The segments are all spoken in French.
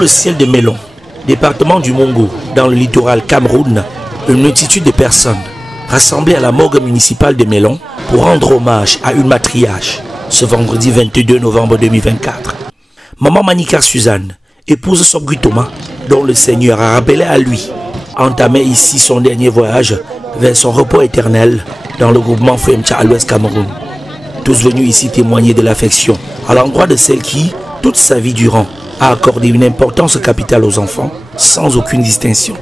le ciel de Mélon, département du Mongo, dans le littoral Cameroun, une multitude de personnes rassemblées à la morgue municipale de Mélon pour rendre hommage à une matriarche ce vendredi 22 novembre 2024. Maman Manika Suzanne, épouse Sobri Thomas, dont le Seigneur a rappelé à lui, entamait ici son dernier voyage vers son repos éternel dans le groupement Femcha à l'Ouest Cameroun. Tous venus ici témoigner de l'affection à l'endroit de celle qui, toute sa vie durant, a accordé une importance capitale aux enfants sans aucune distinction.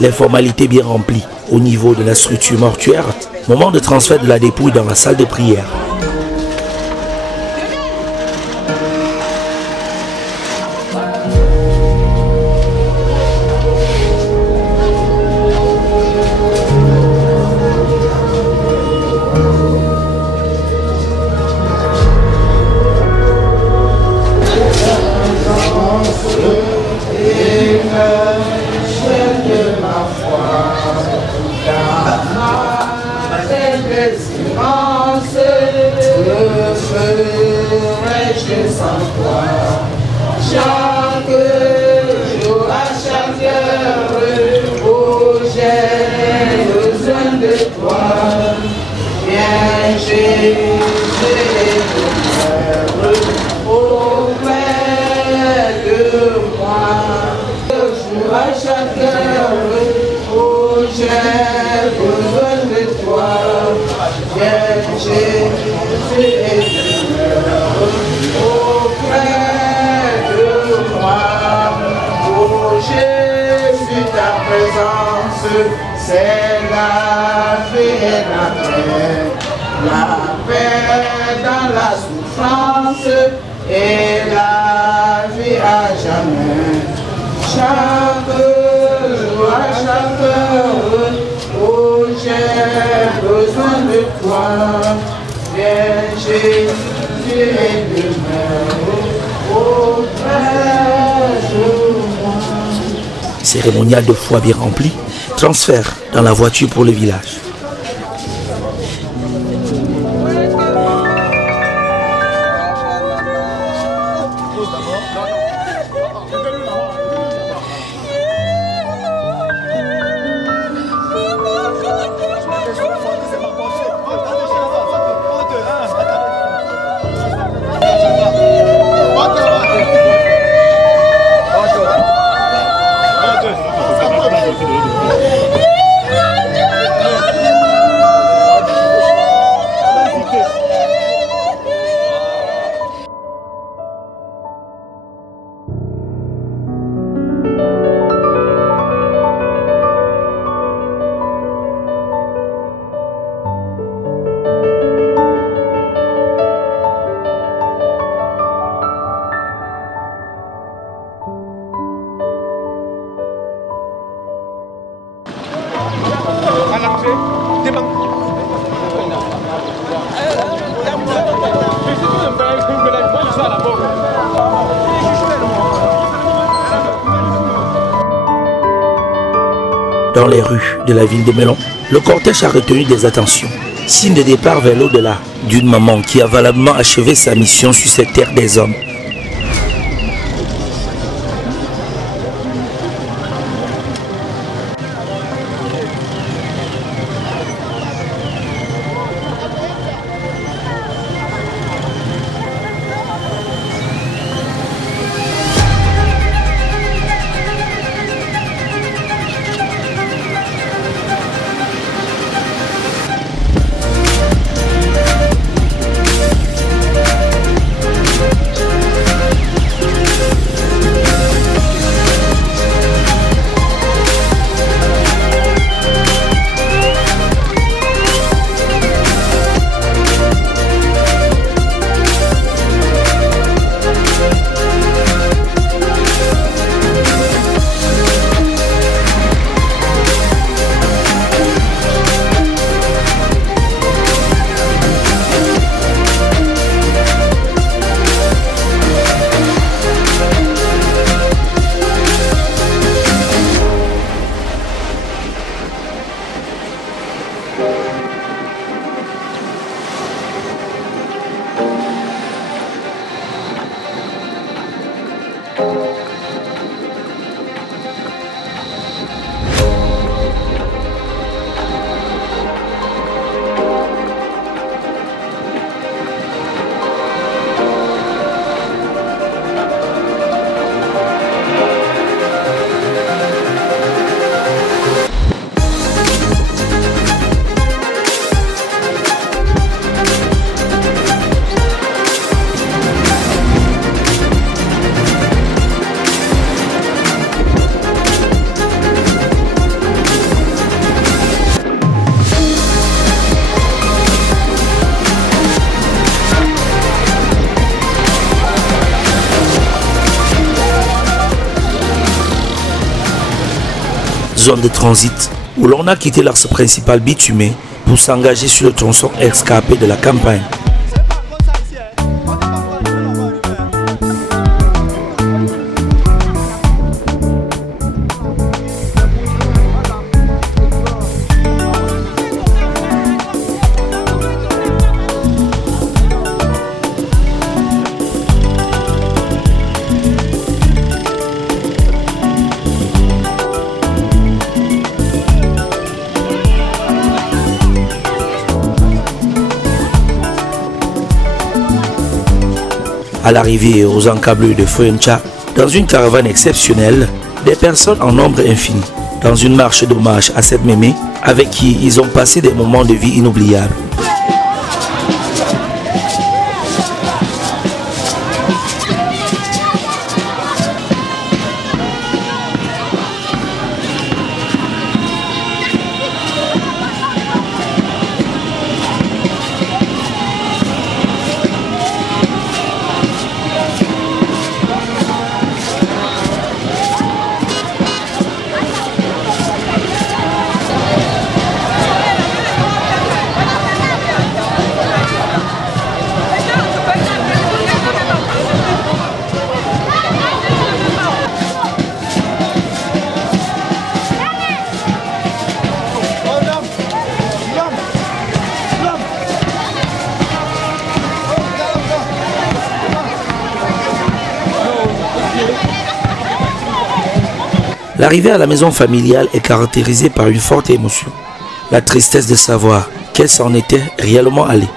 Les formalités bien remplies au niveau de la structure mortuaire, moment de transfert de la dépouille dans la salle de prière. C'est la vie et la paix, la paix dans la souffrance et la vie à jamais. Chaque jour, à chaque heure, où j'ai besoin de toi, viens Jésus et demeure auprès de moi. Cérémonial de foi bien rempli, transfert dans la voiture pour le village. Dans les rues de la ville de Mélon, le cortège a retenu des attentions. Signe de départ vers l'au-delà d'une maman qui a valablement achevé sa mission sur cette terre des hommes. zone de transit où l'on a quitté l'axe principal bitumé pour s'engager sur le tronçon escarpé de la campagne. À l'arrivée aux encablures de Frencha, dans une caravane exceptionnelle, des personnes en nombre infini, dans une marche d'hommage à cette mémé avec qui ils ont passé des moments de vie inoubliables. L'arrivée à la maison familiale est caractérisée par une forte émotion, la tristesse de savoir qu'elle s'en était réellement allée.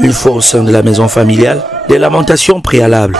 Une fois au sein de la maison familiale, des lamentations préalables.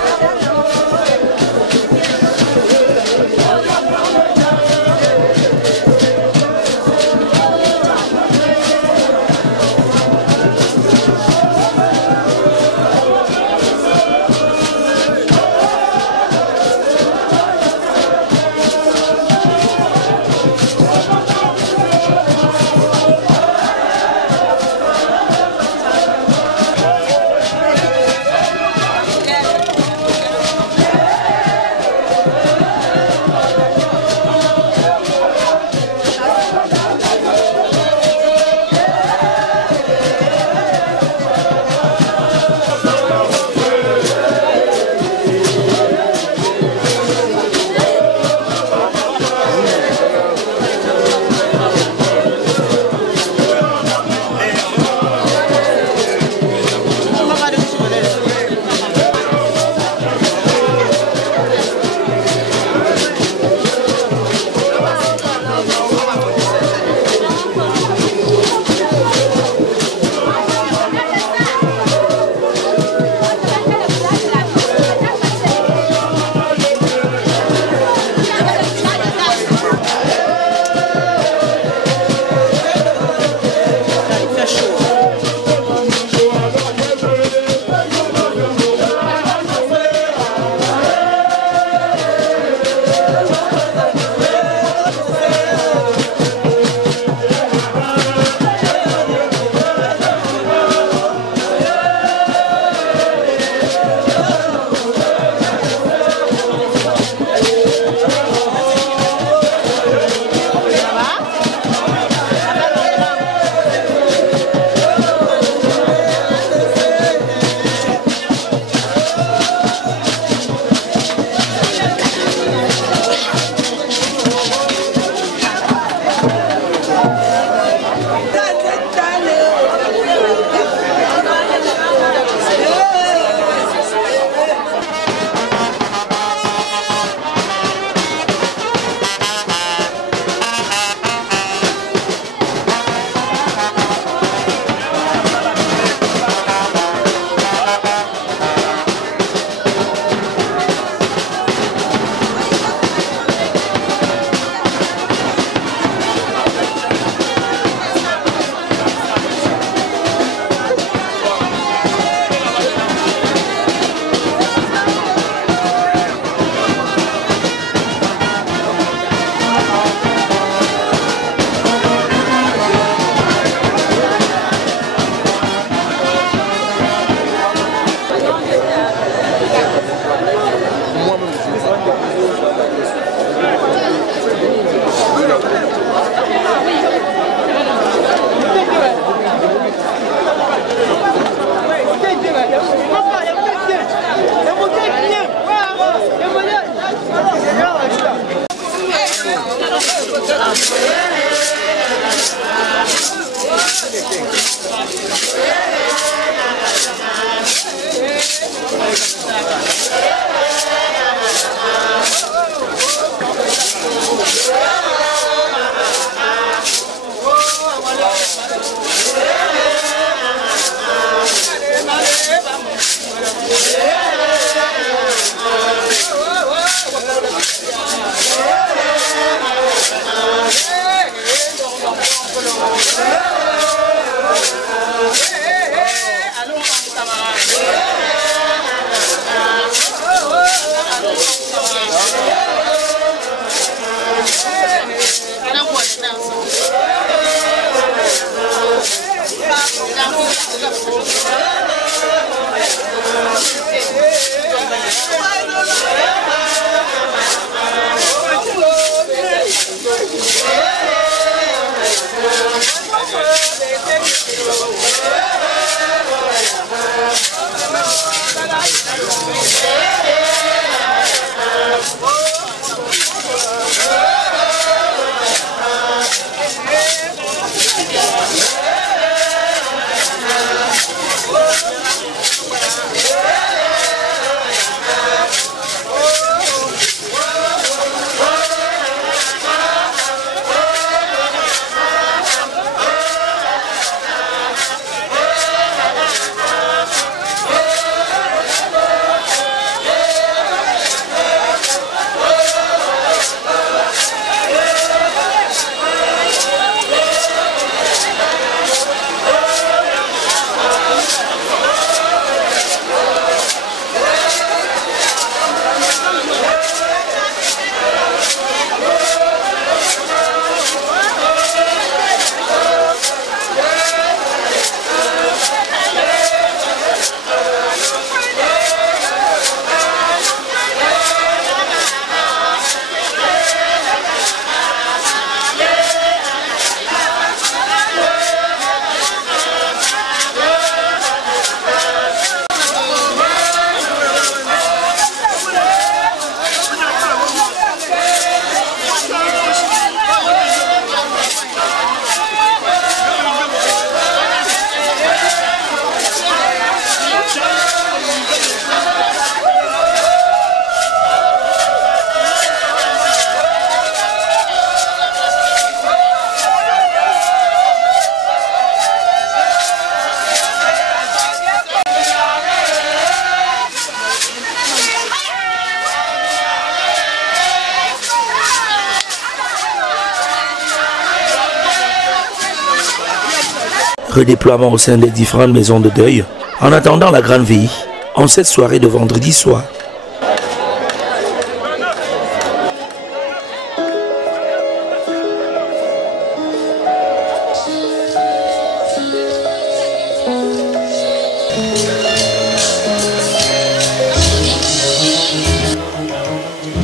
Redéploiement au sein des différentes maisons de deuil, en attendant la grande veillée, en cette soirée de vendredi soir.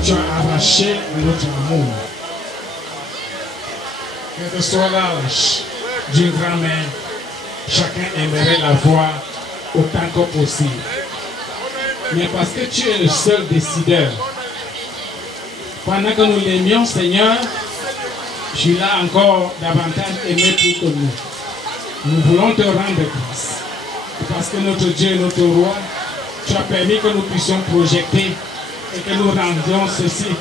Tu as arraché notre amour. Que ce soit l'âge d'une grand-mère, chacun aimerait la voir autant que possible. Mais parce que tu es le seul décideur, pendant que nous l'aimions, Seigneur, tu l'as encore davantage aimé plus que nous. Nous voulons te rendre grâce. Parce que notre Dieu, notre roi, tu as permis que nous puissions projeter et que nous rendions ceci,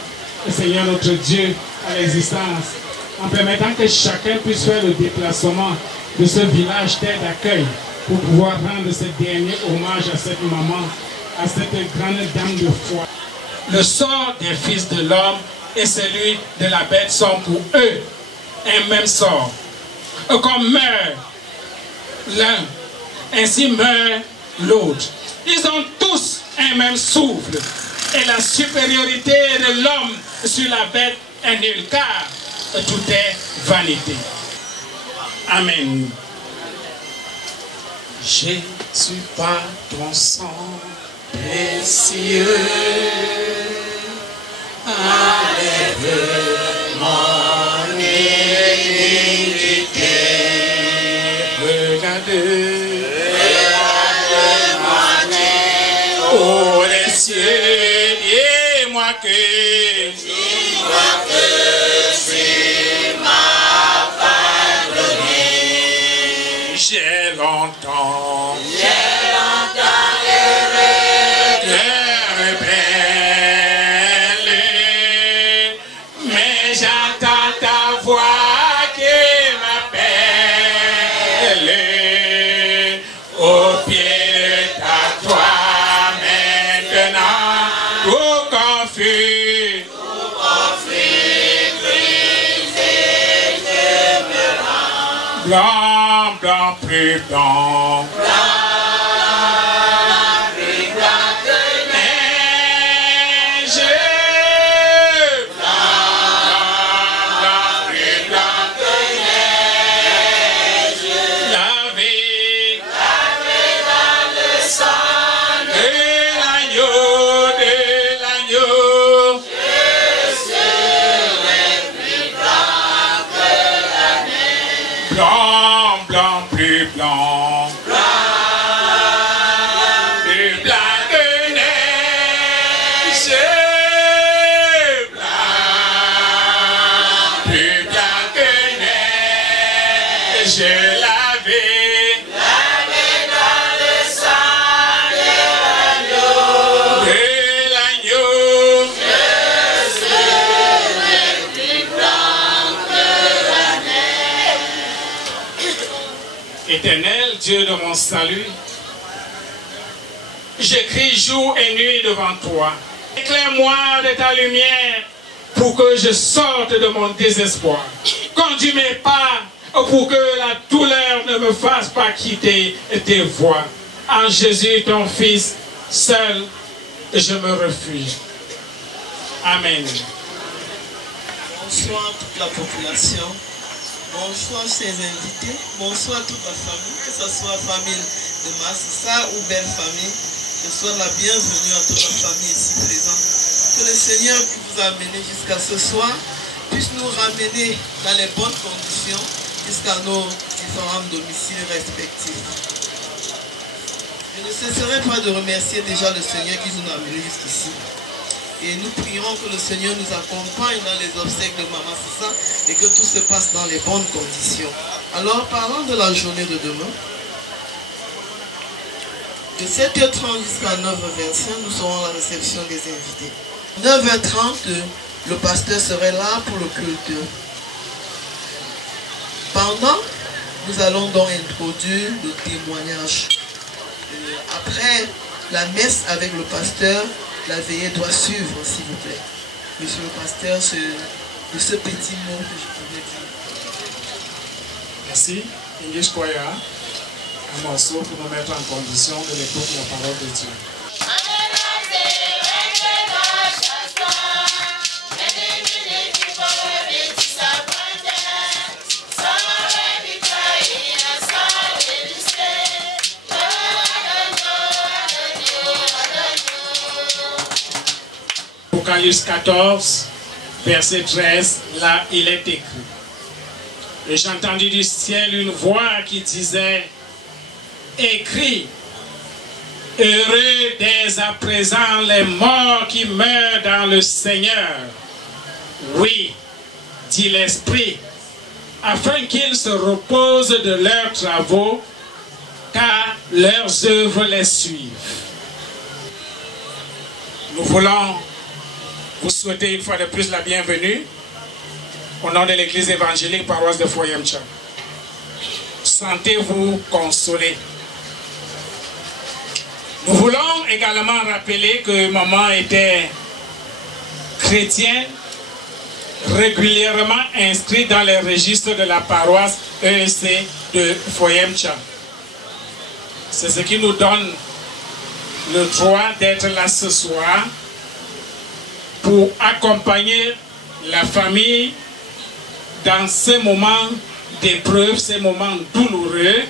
Seigneur notre Dieu, à l'existence, en permettant que chacun puisse faire le déplacement de ce village terre d'accueil pour pouvoir rendre ce dernier hommage à cette maman, à cette grande dame de foi. Le sort des fils de l'homme et celui de la bête sont pour eux un même sort. Comme meurt l'un, ainsi meurt l'autre. Ils ont tous un même souffle. Et la supériorité de l'homme sur la bête est nulle, car tout est vanité. Amen. Jésus, par ton sang précieux, enlève mon iniquité. Regarde-moi, oh les cieux, dis-moi que c'est ma pardonné. J'ai longtemps rebelle, mais j'entends ta voix qui m'appelle au pied de ta croix maintenant, tout confus, blanc, blanc, plus blanc. Blanc, blanc, plus blanc. Plus blanc que neige. Blanc, plus blanc que neige. Lavé dans le sang de l'agneau. Éternel Dieu de mon salut, j'écris jour et nuit devant toi. Éclaire-moi de ta lumière pour que je sorte de mon désespoir. Conduis mes pas pour que la douleur ne me fasse pas quitter tes voies. En Jésus, ton Fils, seul, je me refuge. Amen. Bonsoir toute la population. Bonsoir chers invités, bonsoir toute la famille, que ce soit famille de Massissa ou belle famille, je souhaite la bienvenue à toute la famille ici présente. Que le Seigneur qui vous a amené jusqu'à ce soir puisse nous ramener dans les bonnes conditions jusqu'à nos différents domiciles respectifs. Je ne cesserai pas de remercier déjà le Seigneur qui nous a amené jusqu'ici. Et nous prierons que le Seigneur nous accompagne dans les obsèques de Maman Sissa et que tout se passe dans les bonnes conditions. Alors, parlons de la journée de demain. De 7h30 jusqu'à 9h25, nous serons à la réception des invités. 9h30, le pasteur serait là pour le culte. Pendant, nous allons donc introduire le témoignage. Après la messe avec le pasteur, la veillée doit suivre, s'il vous plaît. Monsieur le pasteur, de ce petit mot que je pouvais dire. Merci. English choir. un morceau pour nous mettre en condition de l'écoute de la parole de Dieu. Apocalypse 14, verset 13, là il est écrit. Et j'ai entendu du ciel une voix qui disait, écris, heureux dès à présent les morts qui meurent dans le Seigneur. Oui, dit l'Esprit, afin qu'ils se reposent de leurs travaux, car leurs œuvres les suivent. Nous voulons vous souhaiter une fois de plus la bienvenue au nom de l'église évangélique paroisse de Foyemcha. Sentez-vous consolés. Nous voulons également rappeler que maman était chrétienne, régulièrement inscrite dans les registres de la paroisse EEC de Foyemcha. C'est ce qui nous donne le droit d'être là ce soir pour accompagner la famille dans ces moments d'épreuve, ces moments douloureux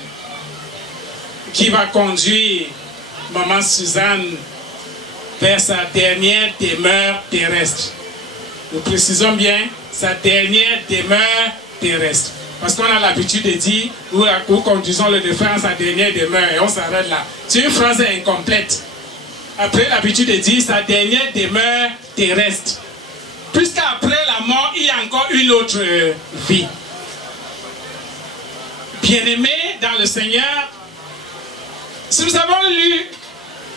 qui va conduire maman Suzanne vers sa dernière demeure terrestre. Nous précisons bien sa dernière demeure terrestre. Parce qu'on a l'habitude de dire, nous conduisons le défunt à sa dernière demeure et on s'arrête là. C'est une phrase incomplète. Après l'habitude de dire sa dernière demeure terrestre. Puisqu'après la mort, il y a encore une autre vie. Bien-aimés dans le Seigneur, si nous avons lu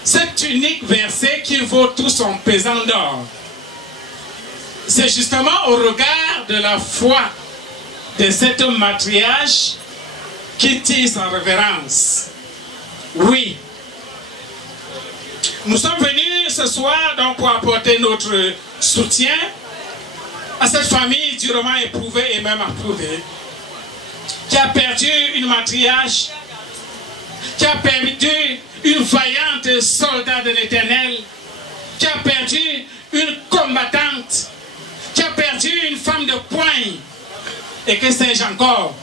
cet unique verset qui vaut tout son pesant d'or, c'est justement au regard de la foi de cette matriarche qui tire sa révérence. Oui. Nous sommes venus ce soir donc pour apporter notre soutien à cette famille durement éprouvée et même approuvée, qui a perdu une matriarche, qui a perdu une vaillante soldat de l'Éternel, qui a perdu une combattante, qui a perdu une femme de poigne. Et que sais-je encore?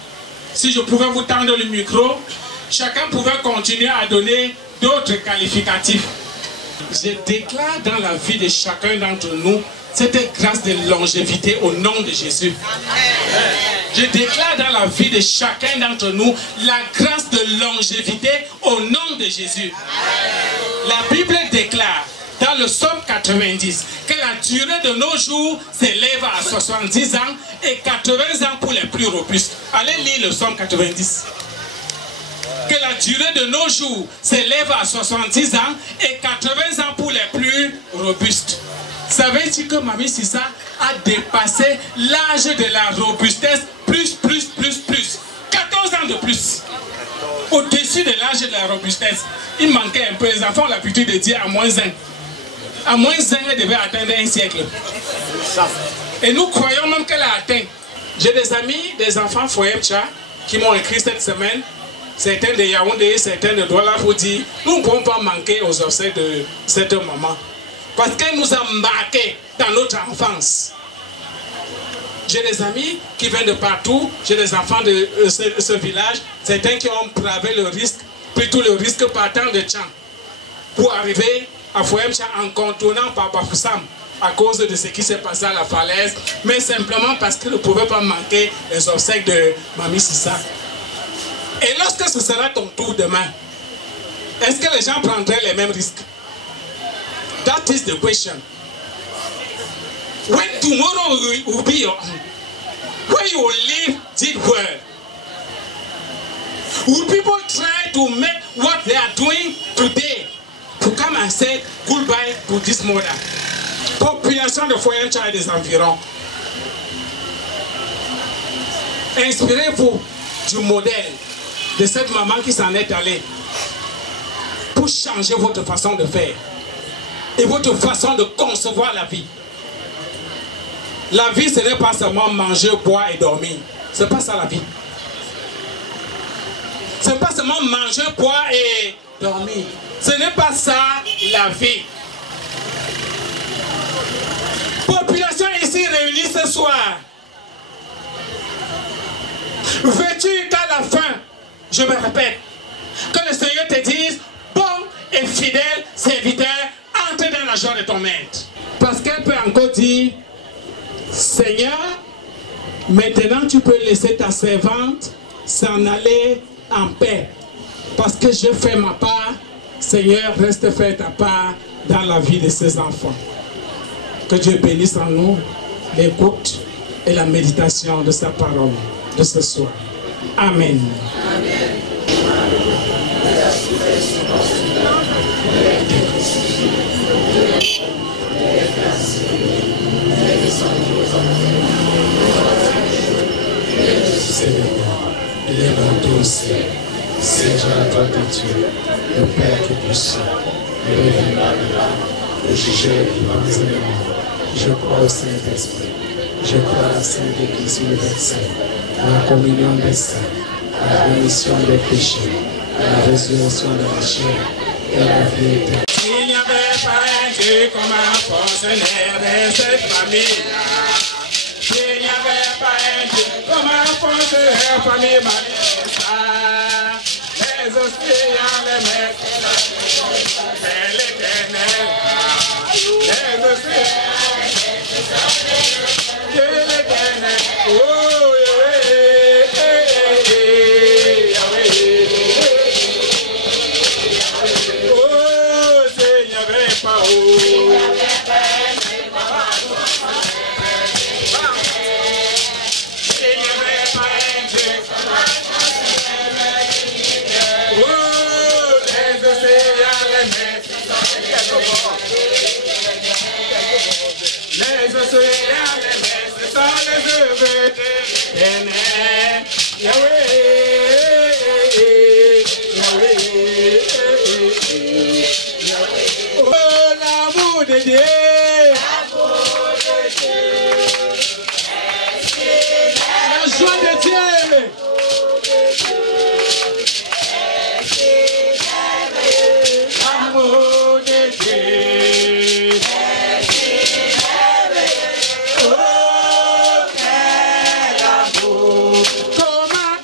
Si je pouvais vous tendre le micro, chacun pouvait continuer à donner d'autres qualificatifs. Je déclare dans la vie de chacun d'entre nous cette grâce de longévité au nom de Jésus. Je déclare dans la vie de chacun d'entre nous la grâce de longévité au nom de Jésus. La Bible déclare dans le psaume 90 que la durée de nos jours s'élève à 70 ans et 80 ans pour les plus robustes. Allez lire le psaume 90. Que la durée de nos jours s'élève à 70 ans et 80 ans pour les plus robustes. Ça veut dire que Mamie Sissa a dépassé l'âge de la robustesse plus. 14 ans de plus. Au-dessus de l'âge de la robustesse. Il manquait un peu. Les enfants ont l'habitude de dire à moins 1. À moins 1, elle devait atteindre un siècle. Et nous croyons même qu'elle a atteint. J'ai des amis, des enfants Foyemcha qui m'ont écrit cette semaine. Certains de Yaoundé, certains de Douala pour dire nous ne pouvons pas manquer aux obsèques de cette maman. Parce qu'elle nous a marqués dans notre enfance. J'ai des amis qui viennent de partout, j'ai des enfants de ce village, certains qui ont bravé le risque, plutôt le risque partant de Tchang, pour arriver à Foyemcha en contournant par Bafoussam à cause de ce qui s'est passé à la falaise, mais simplement parce qu'ils ne pouvaient pas manquer les obsèques de Mamie Sissa. Et lorsque ce sera ton tour demain, est-ce que les gens prendraient les mêmes risques? That is the question. When tomorrow will be your own, where you will live this world, will people try to make what they are doing today to come and say goodbye to this mother? Population de Foyemcha et des environs. Inspirez-vous du modèle de cette maman qui s'en est allée pour changer votre façon de faire et votre façon de concevoir la vie. La vie, ce n'est pas seulement manger, boire et dormir. Ce n'est pas ça la vie. C'est pas seulement manger, boire et dormir. Ce n'est pas ça la vie. Population ici réunie ce soir. Veux-tu qu'à la fin, je me répète, que le Seigneur te dise, bon et fidèle serviteur, entre dans la joie de ton maître. Parce qu'elle peut encore dire, Seigneur, maintenant tu peux laisser ta servante s'en aller en paix. Parce que je fais ma part, Seigneur, reste faire ta part dans la vie de ses enfants. Que Dieu bénisse en nous l'écoute et la méditation de sa parole de ce soir. Amen. Amen. Seigneur, il est bon Dieu au ciel. Seigneur, la gloire de Dieu, le Père Tout-Puissant, le reviendra de là, le juger les vivants et les morts. Je crois au Saint-Esprit, je crois à la Sainte Église universelle, à la communion des saints, à la rémission des péchés, à la résurrection de la chair et à la vie éternelle. Il n'y avait pas un Dieu comme un fonctionnaire de cette famille-là. Il n'y avait pas un Dieu comme un fonctionnaire de famille Marie-Lisa. Les océans, les mers, c'est l'éternel. Les océans, Dieu l'éternel. Oh, oh, Seigneur, pas oh. Les océans, les mers, ce sont les œuvres de l'éternel. Yahweh, Yahweh, Yahweh. Oh, l'amour de Dieu. L'amour de Dieu. La joie de Dieu. L'amour de Dieu. Comment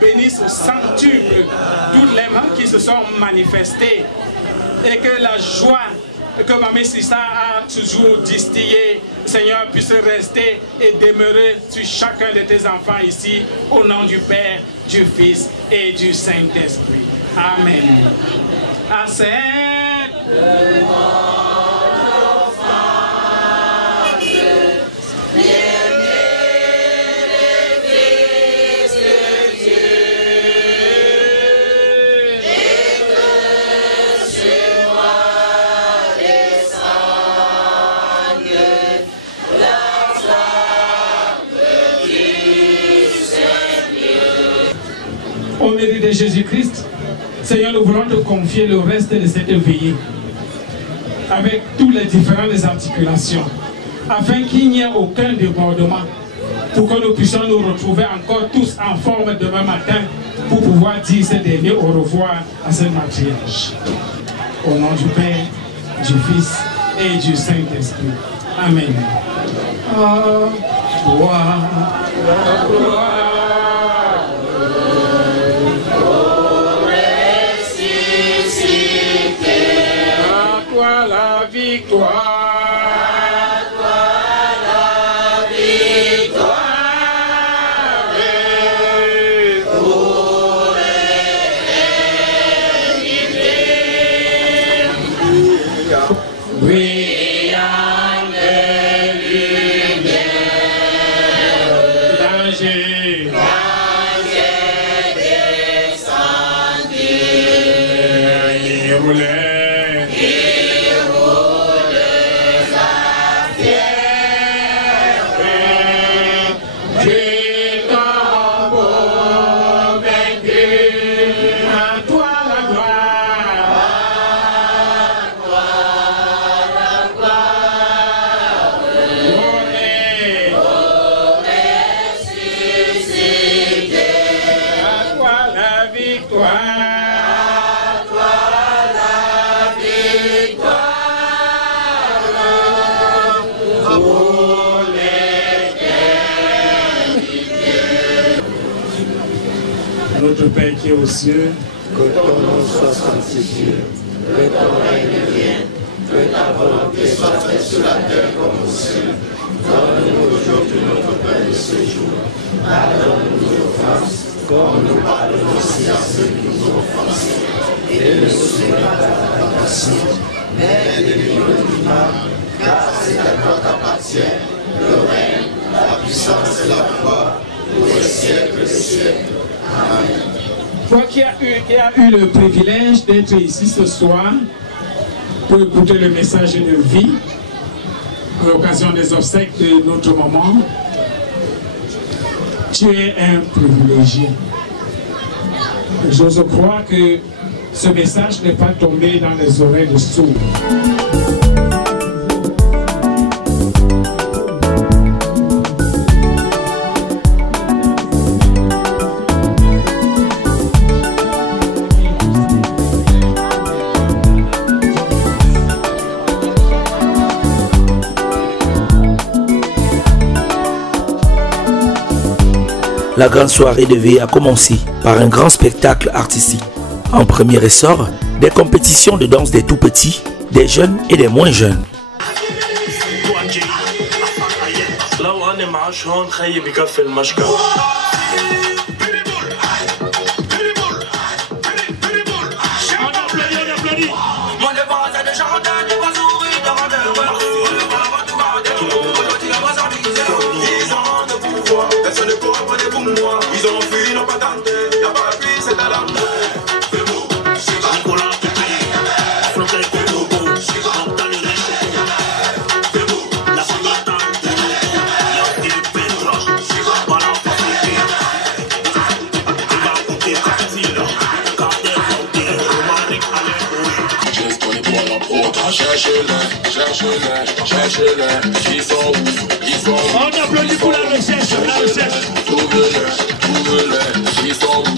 bénisse au centuple toutes les mains qui se sont manifestées et que la joie que Mamie Sissa a toujours distillée, Seigneur, puisse rester et demeurer sur chacun de tes enfants ici, au nom du Père, du Fils et du Saint-Esprit. Amen. À Au mérite de Jésus-Christ, Seigneur, nous voulons te confier le reste de cette veillée avec toutes les différentes articulations, afin qu'il n'y ait aucun débordement, pour que nous puissions nous retrouver encore tous en forme demain matin pour pouvoir dire ce dernier au revoir à ce matriarche. Au nom du Père, du Fils et du Saint-Esprit. Amen. À toi, la gloire. La victoire, la victoire, pour l'éternité, brillant de lumière, danger, descendu, il roulait. Notre Père qui est aux cieux, que ton nom soit sanctifié, que ton règne vienne, que ta volonté soit faite sur la terre comme au ciel. Donne-nous aujourd'hui notre pain de ce jour. Pardonne-nous nos offenses, comme nous pardonnons aussi à ceux qui nous ont offensés. Et ne nous soumets pas à la tentation, mais délivre-nous du mal, car c'est à toi qu'appartient le règne, la puissance et la gloire, pour les siècles des siècles. Amen. Toi qui as eu le privilège d'être ici ce soir pour écouter le message de vie à l'occasion des obsèques de notre maman, tu es un privilégié. J'ose croire que ce message n'est pas tombé dans les oreilles de sourds. La grande soirée de veillée a commencé par un grand spectacle artistique. En premier ressort, des compétitions de danse des tout-petits, des jeunes et des moins jeunes. Ils ont fui, ils n'ont pas tenté, y'a pas de pluie, c'est à la main. Cherchez-les, ils sont où? On applaudit pour la recherche, Trouve-les, ils sont où?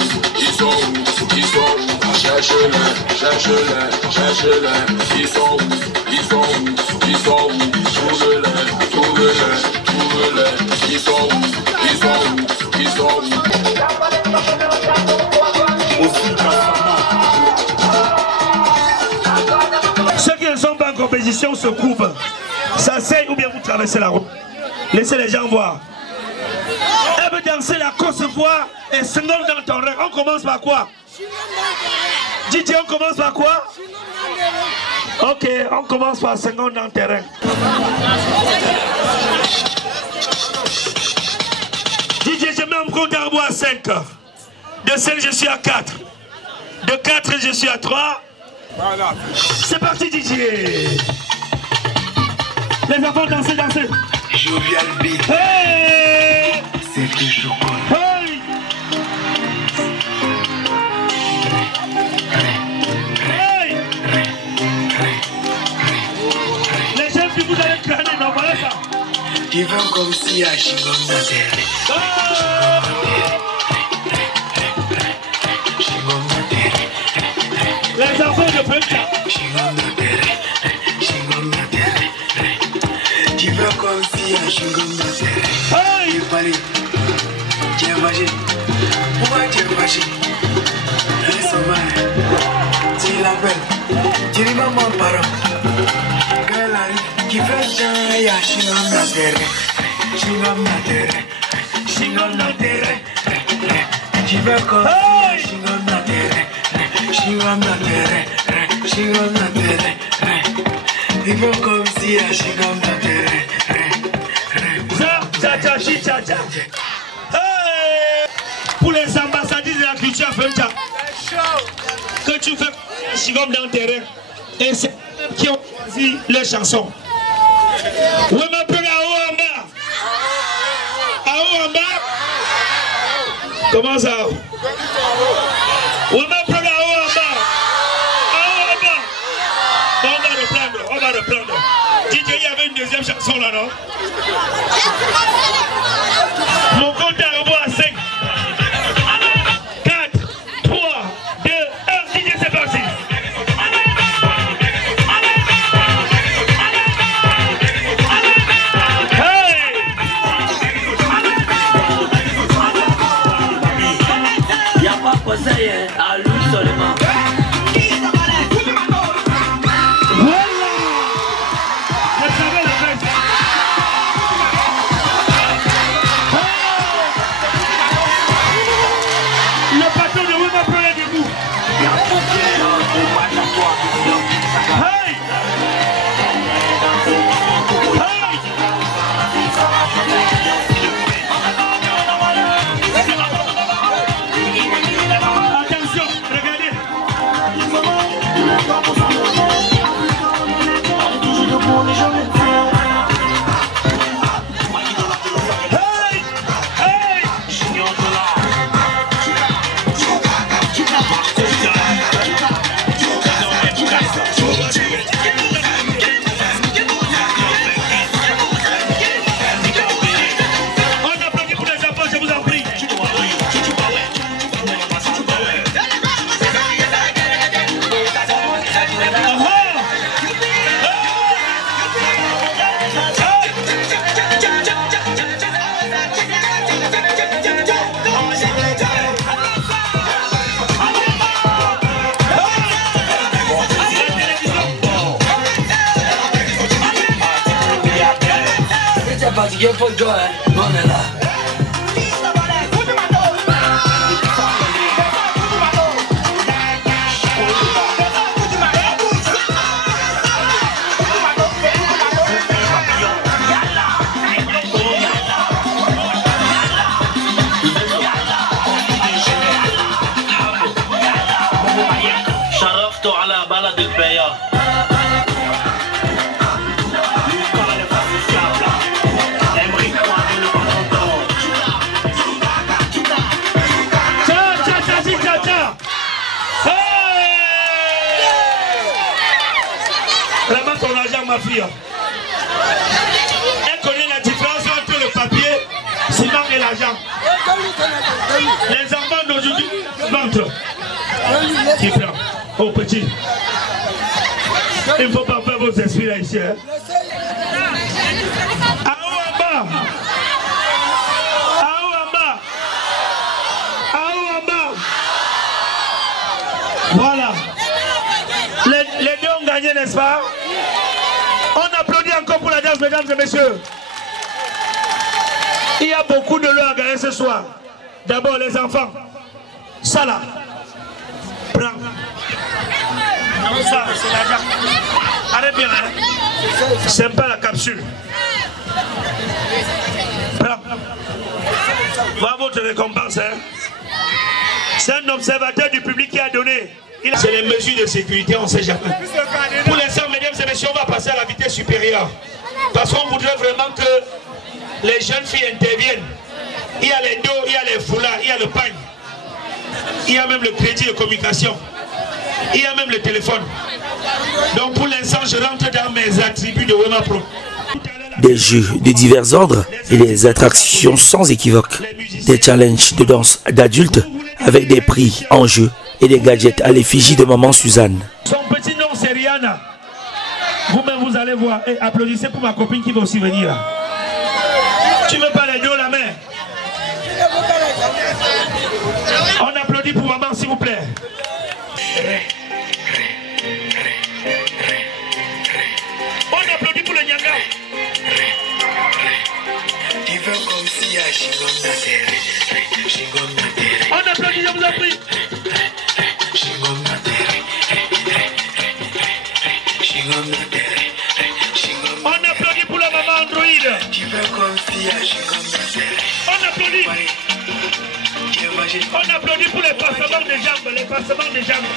Cherchez-les, ils sont où? Trouve-les, ils sont où? compétition se coupe. Ça c'est ou bien vous traversez la route. Laissez les gens voir. Elle veut danser la course voix et 50 dans ton rêve. On commence par quoi? DJ, on commence par quoi? Ok, on commence par 50 dans le terrain. DJ, je mets un compte à rebours à 5. De 5, je suis à 4. De 4, je suis à 3. C'est parti, DJ. Les enfants, dansez, dansez. Jovial beat. Hey! C'est toujours cool. Hey! Hey! Les jeunes filles, vous allez crâner, non, voilà ça. Tu vas comme si à Chingom Nater. Chingom Nater. Les enfants de French. Chingom Nater. Chingom Nater. Tu vas comme si à Chingom Nater. Hey! Tu parles. Tu es magique. Pourquoi tu es magique? Elle est sauvage. Tu l'appelles. Tu dis maman parent. Quand elle arrive, tu fais un à Chingom Nater. Chingom Nater. Chingom Nater. Tu vas comme si à Chingom Nater. Chingom Nater. Chingom Nater. Tu vas comme si à Chingom Nater. Hey! Pour les ambassadeurs de la culture French, que tu fais Chingom dans le terrain, et c'est eux qui ont choisi les chansons. Oui, ma père, à Ouamba. Comment ça? Oui, ma père, à Ouamba. Bon, on va reprendre. DJ, il y avait une deuxième chanson là, non? Mon compte à rebours à 5. 4, 3, 2, 1. DJ, c'est parti. Hey! Y'a pas conseil à lui seulement. Fatigué pour toi, on est là. شرفت على بلد البياض. Ma fille, elle connaît la différence entre le papier, ciment et l'argent. Les enfants d'aujourd'hui ventre. Qui prend? Oh petit. Il ne faut pas faire vos esprits là ici. Hein? Voilà. Les deux ont gagné, n'est-ce pas? On applaudit encore pour la danse, mesdames et messieurs. Il y a beaucoup de l'eau à gagner ce soir. D'abord les enfants. Ça là. Prends. Ça, c'est l'argent. Arrête bien, hein. C'est pas la capsule. Prends. Voilà votre récompense, hein. C'est un observateur du public qui a donné. C'est les mesures de sécurité, on ne sait jamais. Pour l'instant, mesdames et messieurs, on va passer à la vitesse supérieure. Parce qu'on voudrait vraiment que les jeunes filles interviennent. Il y a les dos, il y a les foulards, il y a le pagne. Il y a même le crédit de communication. Il y a même le téléphone. Donc pour l'instant, je rentre dans mes attributs de Wema Pro. Des jeux de divers ordres et des attractions sans équivoque. Des challenges de danse d'adultes avec des prix en jeu et des gadgets à l'effigie de maman Suzanne. Son petit nom c'est Rihanna. Vous-même vous allez voir. Et applaudissez pour ma copine qui va aussi venir là. Tu veux pas les deux la main? On applaudit pour maman s'il vous plaît. On applaudit pour le Nyanga. On applaudit, je vous en prie. On applaudit pour la maman Android. On applaudit. On applaudit pour les passements de jambes, les passements de jambes.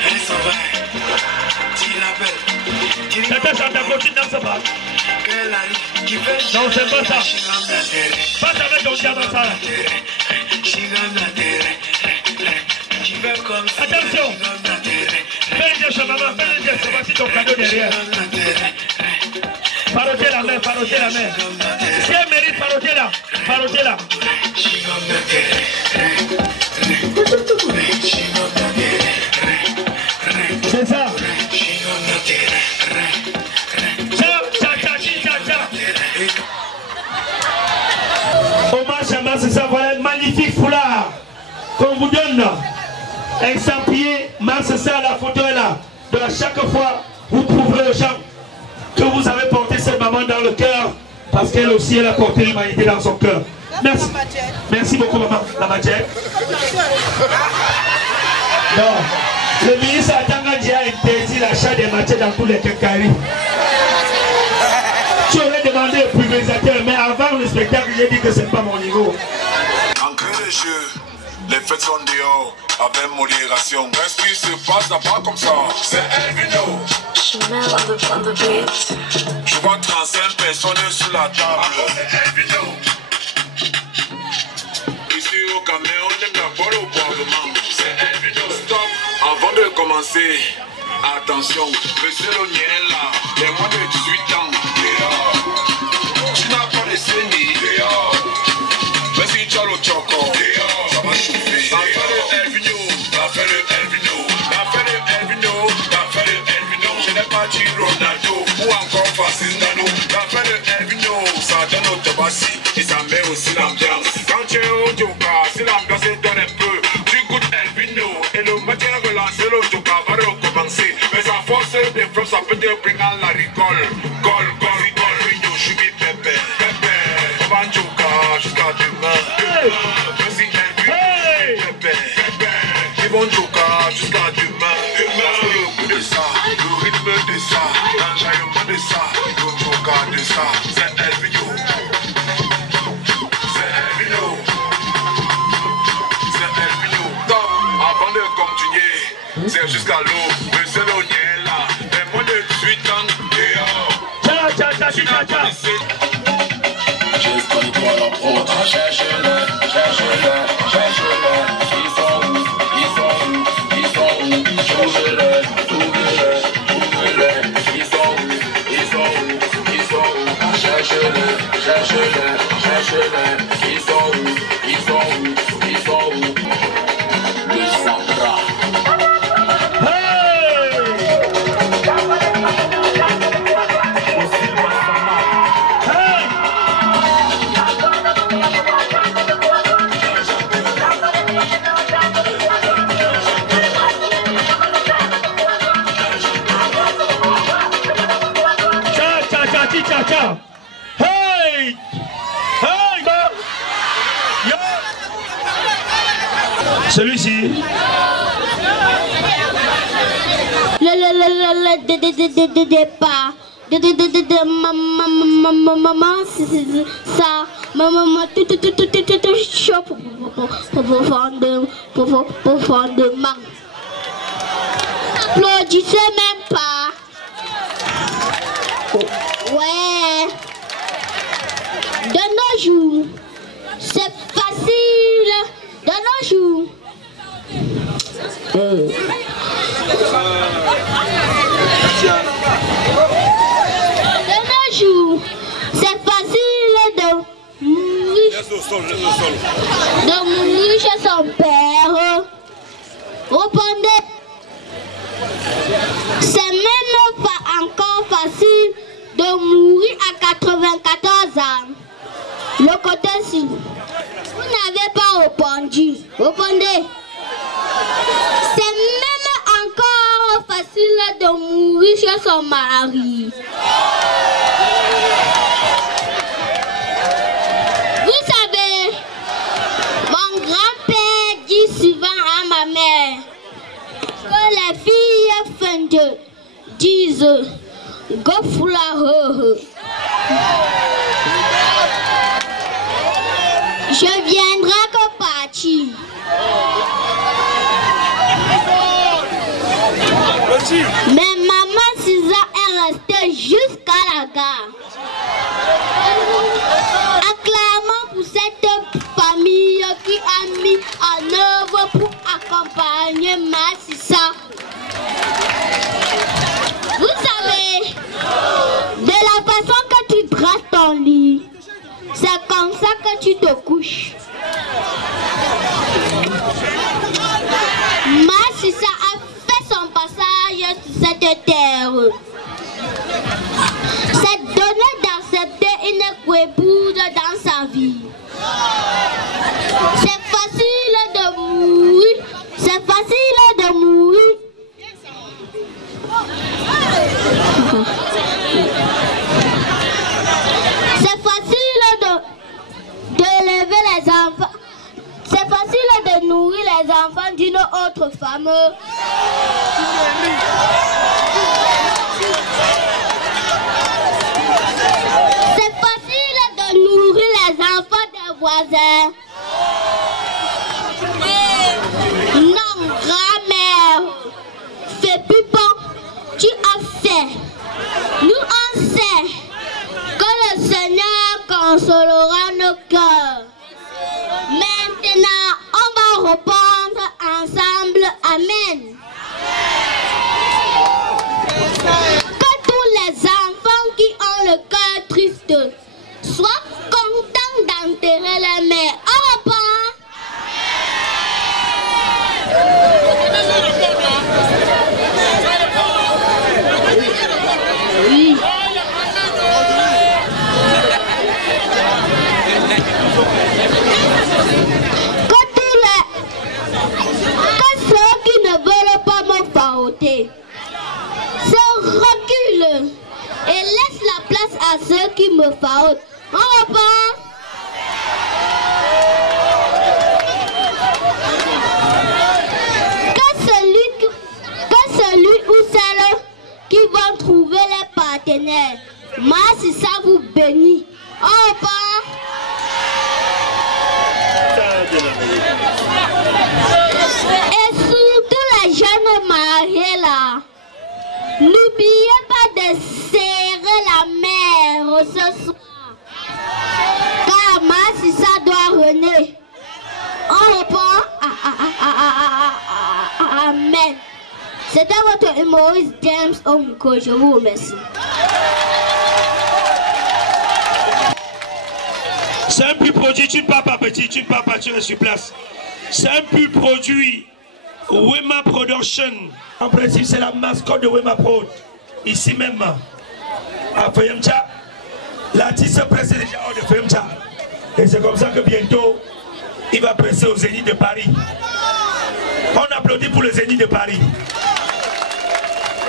Tata chante à côté, non, c'est pas. Non, c'est pas ça. Passe avec ton diamant, ça. Attention. Fais le geste, maman, fais le geste. Voici ton cadeau derrière. Parotez la main, parotez la main. Si elle mérite, parotez-la. Parotez-la. C'est ça. Hommage à Mars, c'est ça, voilà un magnifique foulard qu'on vous donne. Estampillé, Mars, c'est ça, la photo est là. Donc à chaque fois, vous prouverez aux gens que vous avez porté cette maman dans le cœur, parce qu'elle aussi, elle a porté l'humanité dans son cœur. Merci. Merci beaucoup, maman. La matière. Non. Le ministre Atangadi a interdit l'achat des matières dans tous les quincailleries. Tu aurais demandé au pulvérisateur, mais avant le spectacle, j'ai dit que c'est pas mon niveau. En creux de jeu, les fêtes sont dehors, avec modération. Qu'est-ce qui se passe là-bas comme ça? C'est Elvino. Je vois 35 personnes sur la table. C'est Elvino. Ici au Cameroun, on aime d'abord au boisement. C'est Elvino. Stop. Avant de commencer, attention, monsieur Lonier est là, les moins de 18 ans. Tu n'as pas de CENI. Mais si tu as le choco, ça va chauffer. T'as fait le Elvino, t'as fait le Elvino, t'as fait le Elvino, t'as fait le Elvino. Je n'ai pas dit Ronaldo ou encore Francis Nano. T'as fait le Elvino, ça donne au tabassi et ça met aussi l'ambiance. Quand tu es au Joka, si l'ambiance donne un peu, tu goûtes Elvino et le matin relancé, le Joka va recommencer. Mais à force des frappes, ça peut te brinner à la rigole. Gol, gol, gol, Vino, choubi, pépé, pépé. On va Joka jusqu'à demain. Merci Elvino, pépé, pépé. Ils vont Joka jusqu'à demain. Parce que le coup de ça, le rythme de ça, l'enjaillement de ça, le Joka de ça, c'est Elvino. C'est Elvino. C'est Elvino. Top, avant de continuer, c'est jusqu'à l'eau. Monsieur Lonier est là, les moins de 18 ans. J'espère quoi la prod, cherche-les, cherche-les, cherche-les. Ils sont où, ils sont où, ils sont où. Trouvez-les, trouvez-les, trouvez-les. Ils sont où, ils sont où, ils sont où. Cherche-les, cherche-les, cherche-les. Ils sont où, ils sont où, ils sont où. Le Sandra. Ciao. Hey! Hey! Yo! Celui-ci. Le départ. Maman, ça. Maman, tout chaud profondément. Applaudissez même pas. Ouais. De nos jours, c'est facile. De nos jours. De nos jours, c'est facile de mourir. De mourir chez son père. Répondez. C'est même pas encore facile de mourir à 94 ans. Le côté-ci. Vous n'avez pas répondu. Répondez. C'est même encore facile de mourir chez son mari. Vous savez, mon grand-père dit souvent à ma mère que les filles fendent disent Gofula. Je viendrai que partir. Mais maman Cisa est restée jusqu'à la gare. Acclamons pour cette famille qui a mis en œuvre pour accompagner ma Cisa. Vous savez, de la façon que tu dresses ton lit, c'est comme ça que tu te couches. Ma Cisa a fait son passage sur cette terre. C'est donné d'accepter une épouse dans sa vie. C'est facile de mourir. C'est facile de mourir. C'est facile de lever les enfants. C'est facile de nourrir les enfants d'une autre femme. C'est facile de nourrir les enfants des voisins. Non, grand-mère, fais plus bon, tu as fait. Nous on sait que le Seigneur consolera nos cœurs. Maintenant, on va répondre ensemble. Amen. Que tous les enfants qui ont le cœur triste soient contents d'enterrer la mère. Au revoir. Oui. Que ceux qui ne veulent pas me farouter se reculent et laissent la place à ceux qui me faroutent. On repart. Que celui ou celle qui vont trouver les partenaires, moi si ça vous bénit. On repart. Et surtout les jeunes mariés là, n'oubliez pas de serrer la mère ce soir. Car moi si ça doit renaître. On repart. Amen. C'était votre humoriste James Omko. Je vous remercie. C'est un pur produit, tu ne pars pas petit, tu ne pars pas, tu restes sur place. C'est un pur produit Wema Production. En principe, c'est la mascotte de Wema Prod. Ici même, à Fayemcha. L'artiste presse déjà hors de Fayemcha. Et c'est comme ça que bientôt, il va presser au Zénith de Paris. On applaudit pour le Zénith de Paris.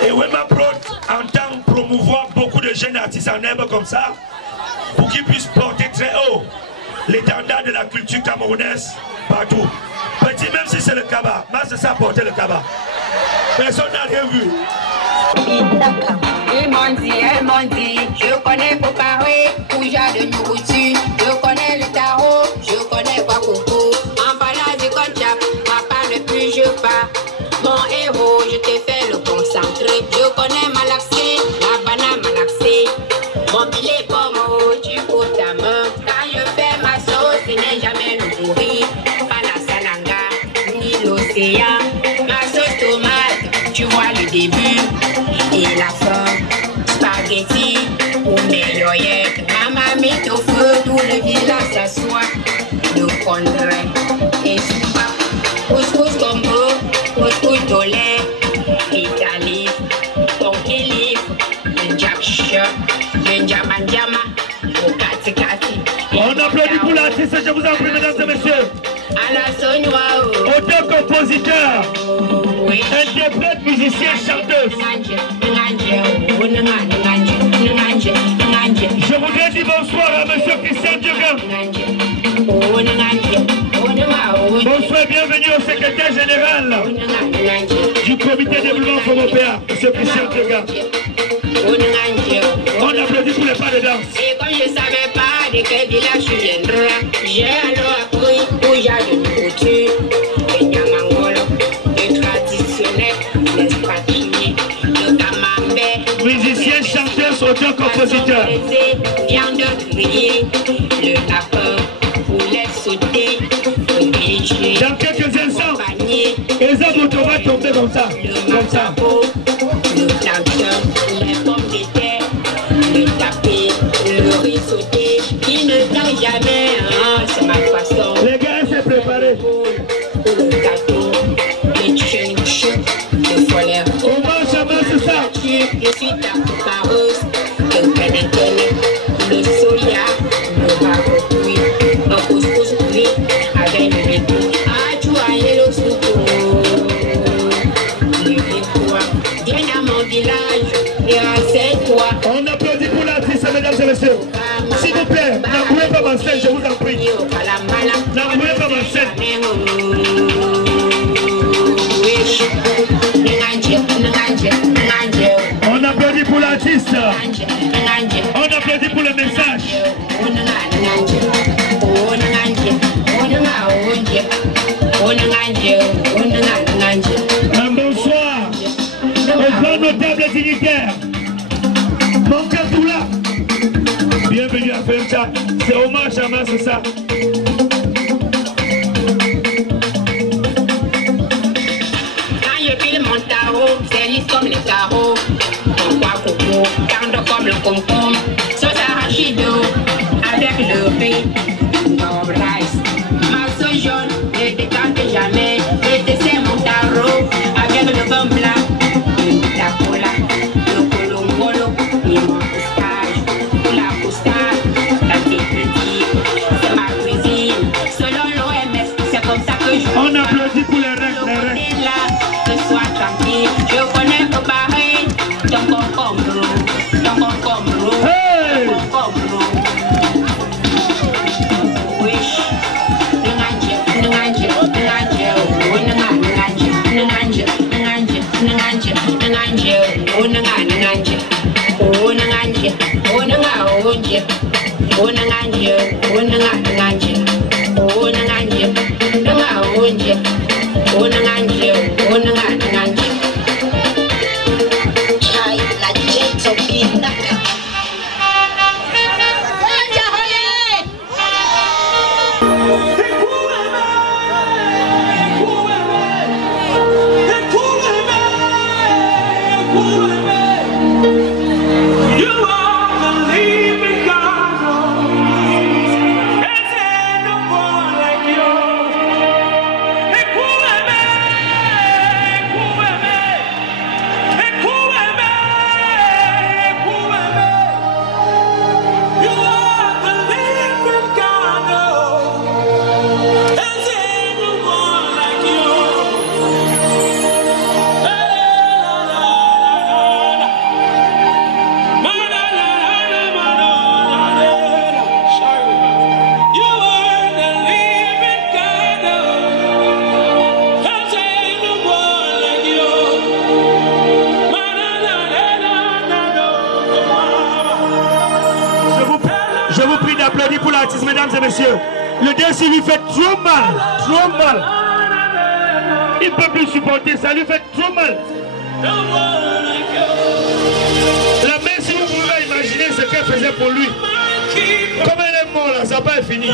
Et Wema Prod entend promouvoir beaucoup de jeunes artistes. bâtisse en herbe comme ça, pour qu'ils puissent porter très haut l'étendard de la culture camerounaise partout. Petit, même si c'est le Kaba, moi c'est ça porter le Kaba. Personne n'a rien vu. Ils m'ont dit, je connais Poparé, Pouja de nourriture, je connais le tarot, je connais pas Coco. En balade de Conchap, papa ne plus je pas. Mon héros, je te fais le concentré, je connais Malaxé, la banane Malaxé. Mon billet pomo, tu poses ta main, quand je fais ma sauce, ce n'est jamais le bourri, pas la salanga, ni l'océan. Ma sauce tomate, tu vois le début et la fin. Spaghetti ou meilleurette, maman met au feu, tout le village s'assoit. De Condré et soupa, couscous combo, couscous dolé, Italie, tonki leaf, le jack shop, le jamanjama, au kati kati. On applaudit pour l'artiste, je vous en prie, mesdames et messieurs. À la sonnois, auteur-compositeur, interprète, musicien, chanteuse. Je voudrais dire bonsoir à monsieur Christian Diogan. Bonsoir et bienvenue au secrétaire général du comité de développement européen, monsieur Christian Diogan. On applaudit pour les pas de danse. Et comme je ne savais pas de quel village je viendrais, j'ai alors appris Pouja de nourriture, le Nyamangolo, le traditionnel, l'expatrié, le Kamambé, musicien, chanteur, auteur, compositeur. Viande grillée, le lapin, poulet sauté, le péché. Dans quelques instants, les hommes va tomber comme ça. Comme ça. Le plantain, les pommes de terre, le tapis, le riz sauté, qui ne taille jamais, hein, c'est ma façon. Les gars, c'est préparé. Le gâteau, le chunchou, le follet. On mange jamais, c'est ça. Je suis ta pareuse, le pénételle, le soya, le barbecué, le couscous cuit avec le métou. Ah, tu as le soukou. Viens à mon village et renseigne-toi. On applaudit pour l'artiste, mesdames et messieurs. S'il vous plaît, n'envoyez pas ma scène, je vous en prie. N'envoyez pas ma scène. On applaudit pour l'artiste. On applaudit pour le message. Un bonsoir aux grands notables dignitaires. Mon Katoula. Bienvenue à Femcha. C'est hommage à moi, c'est ça. Quand je file mon tarot, c'est lisse comme les tarots. On croit coco, tendre comme le concombre. Sauce arachido, avec le riz, no rice. Ma sauce jaune, ne décante jamais. Je dessert mon tarot, avec le vin blanc. La cola, le colongolo, et mon pistage. La couscade, la tététie, c'est ma cuisine. Selon l'OMS, c'est comme ça que je... On applaudit pour les règles, les règles. Sois tranquille, je connais au pareil, ton concombre, ton concombre, hey! ton concombre. Wish, vous prie d'applaudir pour l'artiste, mesdames et messieurs. Le décès lui fait trop mal, trop mal. Il ne peut plus supporter, ça lui fait trop mal. La mère, si vous pouvez imaginer ce qu'elle faisait pour lui. Comme elle est morte là, ça n'a pas fini.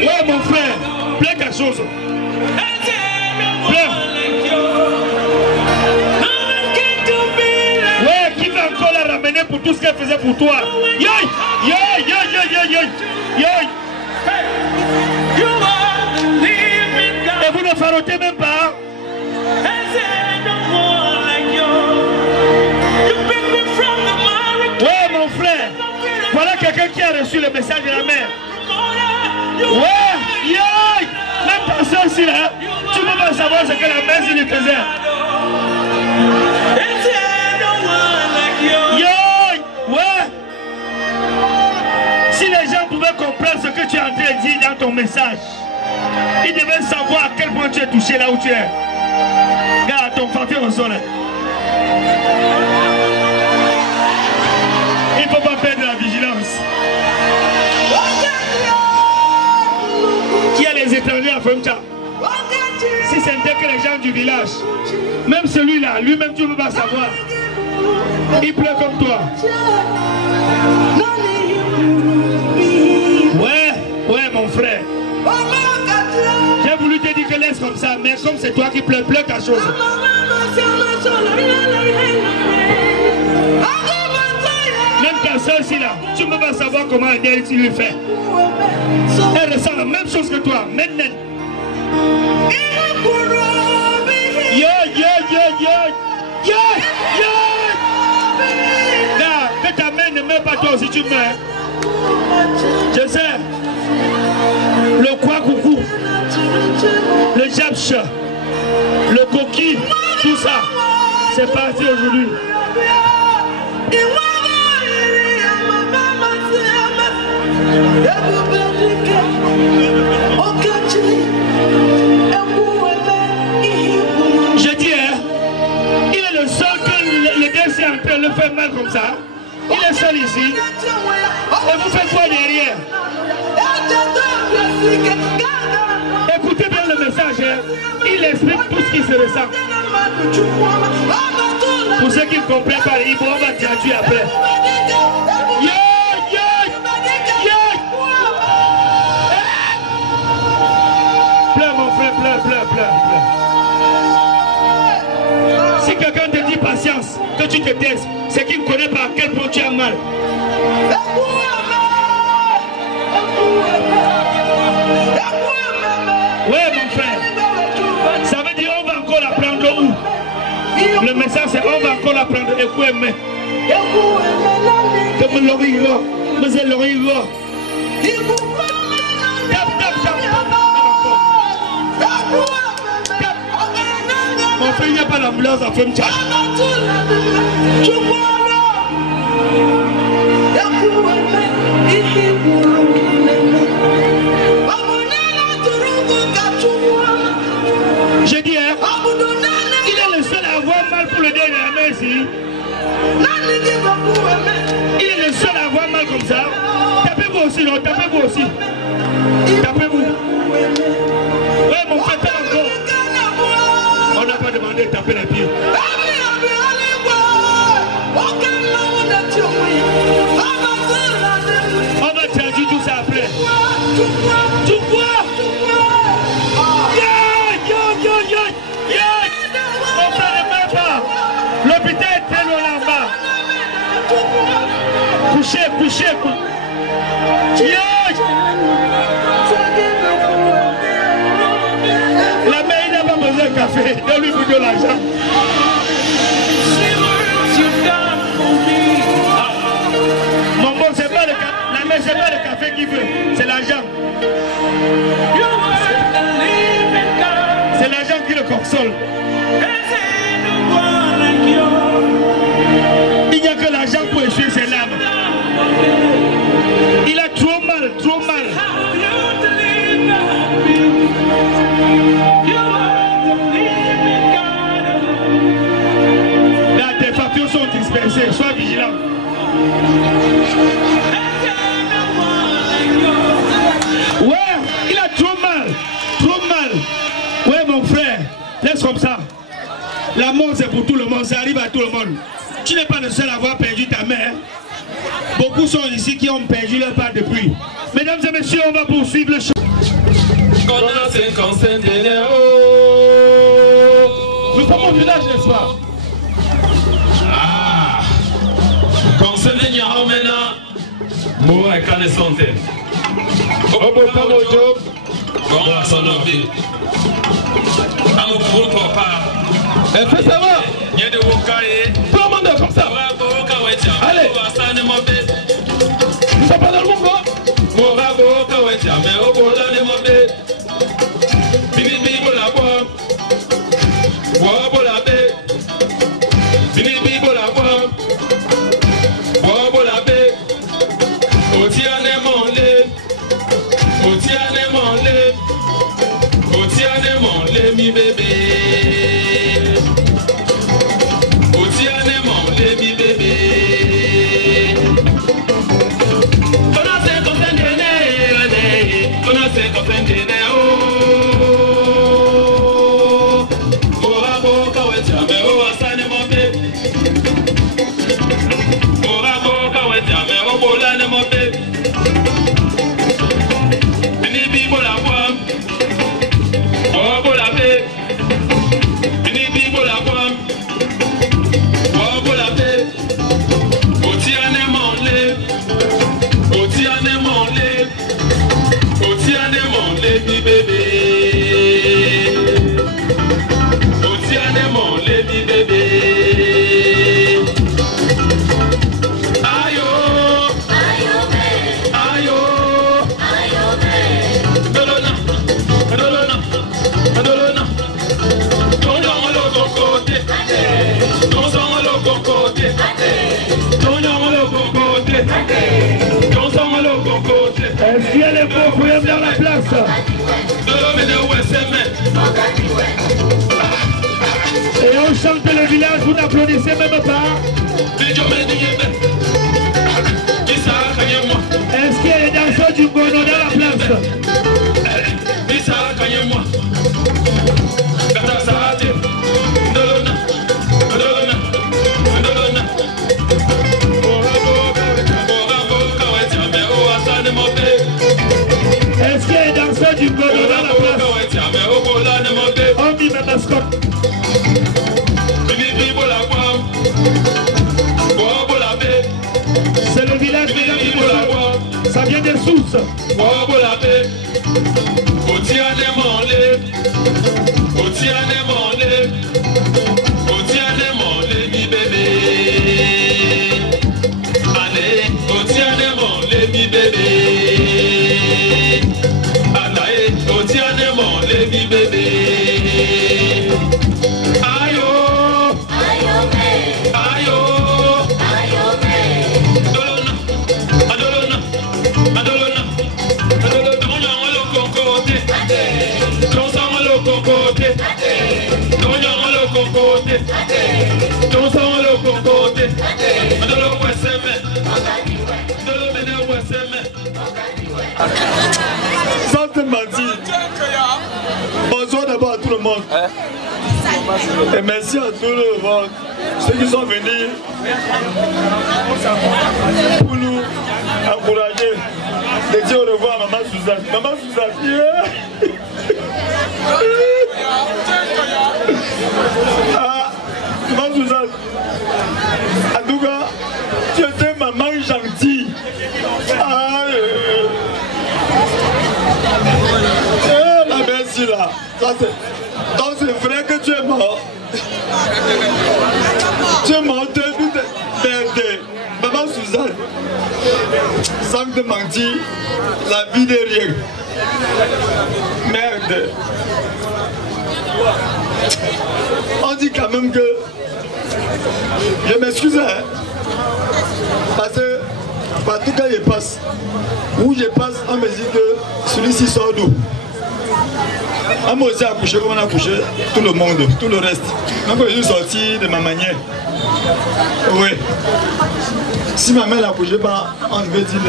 Ouais mon frère, pleure quelque chose. Pleure. Ouais, qui va encore la ramener pour tout ce qu'elle faisait pour toi? Yoï, yoï, yoï, yoï, yoï, yoï. Et vous ne farotez même pas. Ouais mon frère, voilà quelqu'un qui a reçu le message de la mère. Ouais, yoï. Même ta soeur aussi là, tu ne peux pas savoir ce que la mère lui faisait. Yoï, ouais. Si les gens pouvaient comprendre ce que tu es en train de dire dans ton message, ils devaient savoir à quel point tu es touché là où tu es. Regarde ton fantin au sol. Il ne faut pas perdre la vigilance. Qui a les étrangers à Femcha? Si c'était que les gens du village, même celui-là, lui-même tu ne peux pas savoir. Il pleut comme toi. Ouais mon frère. J'ai voulu te dire que laisse comme ça, mais comme c'est toi qui pleure, pleure ta chose. Même ta soeur ici là, tu ne peux pas savoir comment elle lui fait. Elle ressent la même chose que toi, maintenant. Yo, yo, yo, yo, yo, yo. Là, que ta mère ne meurt pas toi aussi, tu meurs. Je sais. Le quoi coucou, le japcha, le coquille, tout ça, c'est parti aujourd'hui. Je dis, hein, il est le seul que le décès en train de le faire mal comme ça. Il est seul ici. Et vous faites quoi derrière? Écoutez bien le message, hein. Il explique tout ce qui se ressent. Pour ceux qui ne comprennent pas, ils vont traduire après. Yo, yo, yo. Pleure mon frère, pleure, pleure, pleure, pleure. Si quelqu'un te dit patience, que tu te taises, c'est qu'il ne connaît pas à quel point tu as mal. Ouais mon frère, ça veut dire on va encore l'apprendre où? Le message c'est on va encore l'apprendre et quoi aimer. Comme l'origo, mais c'est l'origo. Tap, tap, tap. Mon frère, il n'y a pas l'ambulance à Femcha. Je dis, hein, il est le seul à avoir mal pour le dé de la main ici. Il est le seul à avoir mal comme ça. Tapez-vous aussi, non, tapez-vous aussi. Tapez-vous. Ouais, mon frère, tape encore. On n'a pas demandé de taper les pieds. On va traduire tout ça après. Tu vois? Mon frère ne meurt pas. L'hôpital est très loin là-bas. Couchez, couchez. La mère, il n'a pas besoin de café. Donne-lui pour de l'argent. Mon bon, c'est pas le café. La mère, c'est pas le café qu'il veut. C'est l'argent. C'est l'argent qui le console. Il n'y a que l'argent pour essuyer ses larmes. Il a trop mal, trop mal. Là, tes femmes sois vigilant. Ouais, il a trop mal. Trop mal. Ouais, mon frère, laisse comme ça. La mort, c'est pour tout le monde. Ça arrive à tout le monde. Tu n'es pas le seul à avoir perdu ta mère. Beaucoup sont ici qui ont perdu leur part depuis. Mesdames et messieurs, on va poursuivre le show. Nous sommes au village, n'est-ce pas? Ah, conseil de Nyao maintenant, moi et Kane Santé. Obo Kamo Job, bon à son lobby. Amo pour papa. Fais ça va? Y'a de Wokaye. Tout le monde est comme ça. Allez. Nous sommes pas dans le monde, quoi? Mais au bout d'un émondé, Bini Bibo la pomme, Bobo la baie, Bini Bibo la pomme, Bobo la baie, Otiane Monlé, Otiane Monlé, Otiane Monlé, mi bébé, Otiane Monlé, mi bébé. Est-ce qu'il y a les beaux poèmes dans la place? Et on chante le village, vous n'applaudissez même pas? Est-ce qu'il y a les danseurs du Bono dans la place? Est-ce qu'il y a les danseurs du Bono dans la place? On dit ma mascotte. C'est le village des gens. Ça vient des sources. Mi bébé. Allez, Otiane Monlé, mi bébé. Allez, Otiane Monlé, mi bébé. Ayo, ayo, ayo, ayo, Adolona, Adolona, Adolona, Adolona, Adolona, Concote, Consamo Concote, Adolona Concote, Consamo Concote, Adolona Wesseme, Adolona Wesseme. Sans te mentir. Bonsoir d'abord à tout le monde. Et merci à tout le monde, ceux qui sont venus pour nous encourager. De dire au revoir à Maman Suzanne. Maman Suzanne, yeah. Ah, Maman Suzanne, en tout cas, tu étais maman gentille. Ah, la merci là. Donc c'est vrai que tu es mort. Tu es mort depuis de Maman Suzanne. Sans te mentir, la vie n'est rien. Merde. On dit quand même que je m'excuse, hein, parce que partout quand je passe, où je passe, on me dit que celui-ci sort d'où. Moi aussi accouché comme on a accouché tout le monde, tout le reste. Donc je suis sorti de ma manière. Oui. Si ma mère n'accouchait pas, on devait dire.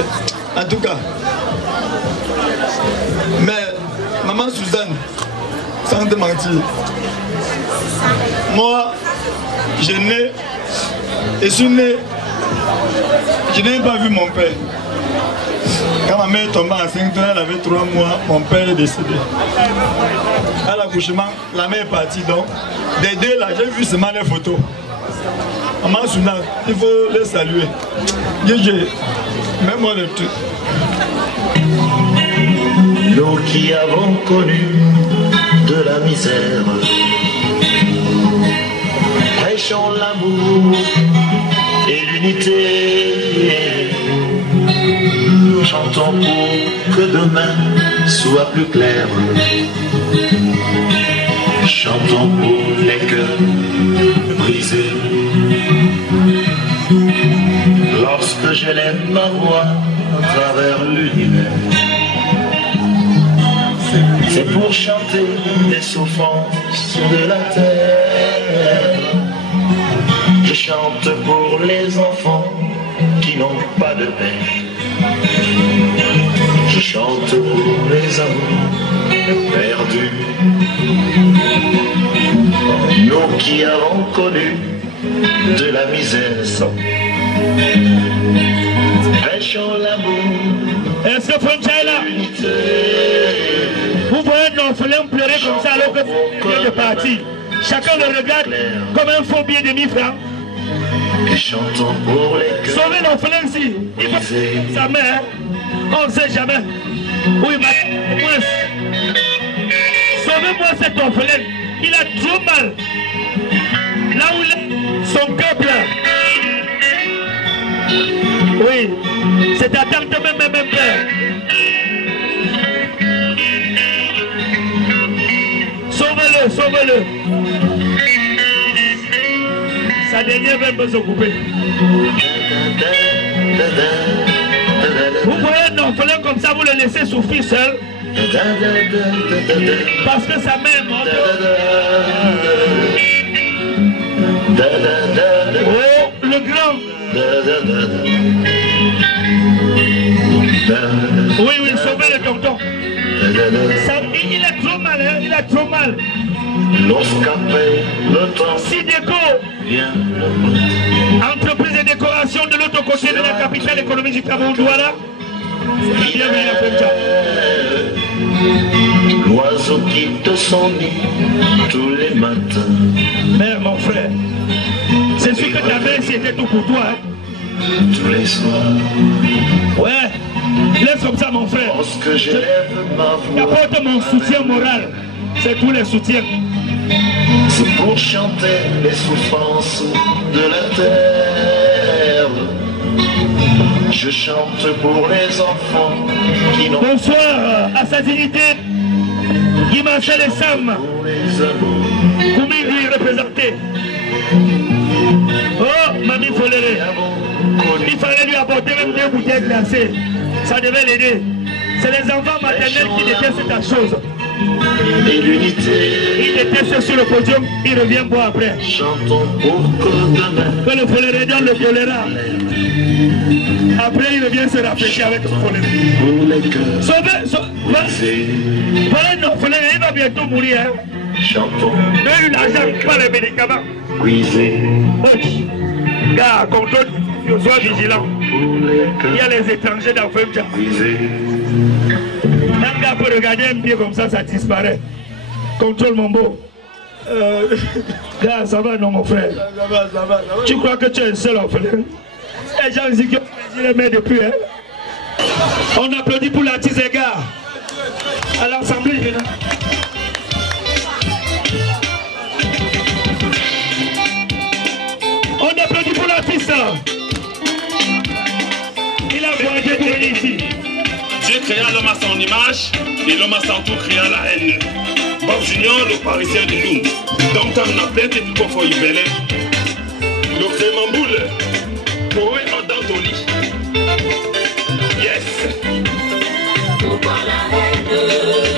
En tout cas. Mais maman Suzanne, sans te mentir, moi, je suis né, je n'ai pas vu mon père. Quand ma mère est tombée enceinte, elle avait 3 mois, mon père est décédé. À l'accouchement, la mère est partie donc. Des deux là, j'ai vu seulement les photos. Maman Suzanne, il faut les saluer. Dieu, mets-moi le truc. Nous qui avons connu de la misère, prêchons l'amour et l'unité. Chantons pour que demain soit plus clair. Chantons pour les cœurs brisés. Lorsque j'élève ma voix à travers l'univers, c'est pour chanter les souffrances de la terre. Je chante pour les enfants qui n'ont pas de père. Je chante pour les amours perdus. Nous qui avons connu de la misère, prêchons l'amour. Est-ce que Frontier est là? Vous voyez un orphelin pleurer comme ça alors que c'est de partir. Chacun le regarde comme un faux billet de 1000 francs. Et chantons pour les cœurs. Sauvez l'orphelin ici. Il faut sa mère. On ne sait jamais. Oui, mais moi. Sauvez-moi cet orphelin. Il a trop mal. Là où il est, son cœur plein. Oui, c'est attendre même père. Sauvez-le, sauvez-le. Sa dernière veine peut s'occuper. Vous voyez un orphelin comme ça, vous le laissez souffrir seul. Parce que sa mère est morte. Oh, le grand. Oui, oui, sauvez le tonton. Il a trop mal, hein? Il a trop mal. Sideco, entreprise de décoration de l'autre côté de la capitale économique du Cameroun, Douala. Bienvenue à Frontier. L'oiseau quitte son nid tous les matins. Mère, mon frère, c'est sûr que ta mère c'était tout pour toi. Hein? Tous les soirs. Ouais, laisse comme ça, mon frère. Lorsque j'élève ma voix, apporte mon soutien moral. C'est tous les soutiens. C'est pour chanter les souffrances de la terre. Je chante pour les enfants qui n'ont. Bonsoir à sa dignité. Guy Marcel et Sam. Koumi lui représenté. Oh, Mamie Foléré. Il fallait lui apporter même 2 bouteilles glacées. Ça devait l'aider. C'est les enfants maternels qui détestent cette chose. Et l'unité. Il déteste sur le podium, il revient boire après. Chantons pour que demain. Que le Foléré donne le choléra. Après, il revient se rafraîchir avec le Foléré. Sauvez. Voilà un orphelin, il va bientôt mourir. Hein. Chantons. Donne l'argent, pas les médicaments. Brisé. Gars, contrôle, sois vigilant. Il y a les étrangers dans Femja. Un gars peut regarder un pied comme ça disparaît. Contrôle mon beau. Gars, ça va non mon frère? Ça va. Tu crois que tu es le seul orphelin? Les gens disent qu'ils ont les mains depuis. Hein? On applaudit pour l'artiste des gars. À l'Assemblée générale. On applaudit pour l'artiste. Il a voyagé pour venir ici. Dieu créa l'homme à son image et l'homme à son tour créa la haine. Bob Junior, le parisien de Lund. Donc, quand on a plein de trucs pour y bêler. Le crémamboule, pour eux, dans ton lit. Yes. Pourquoi la haine,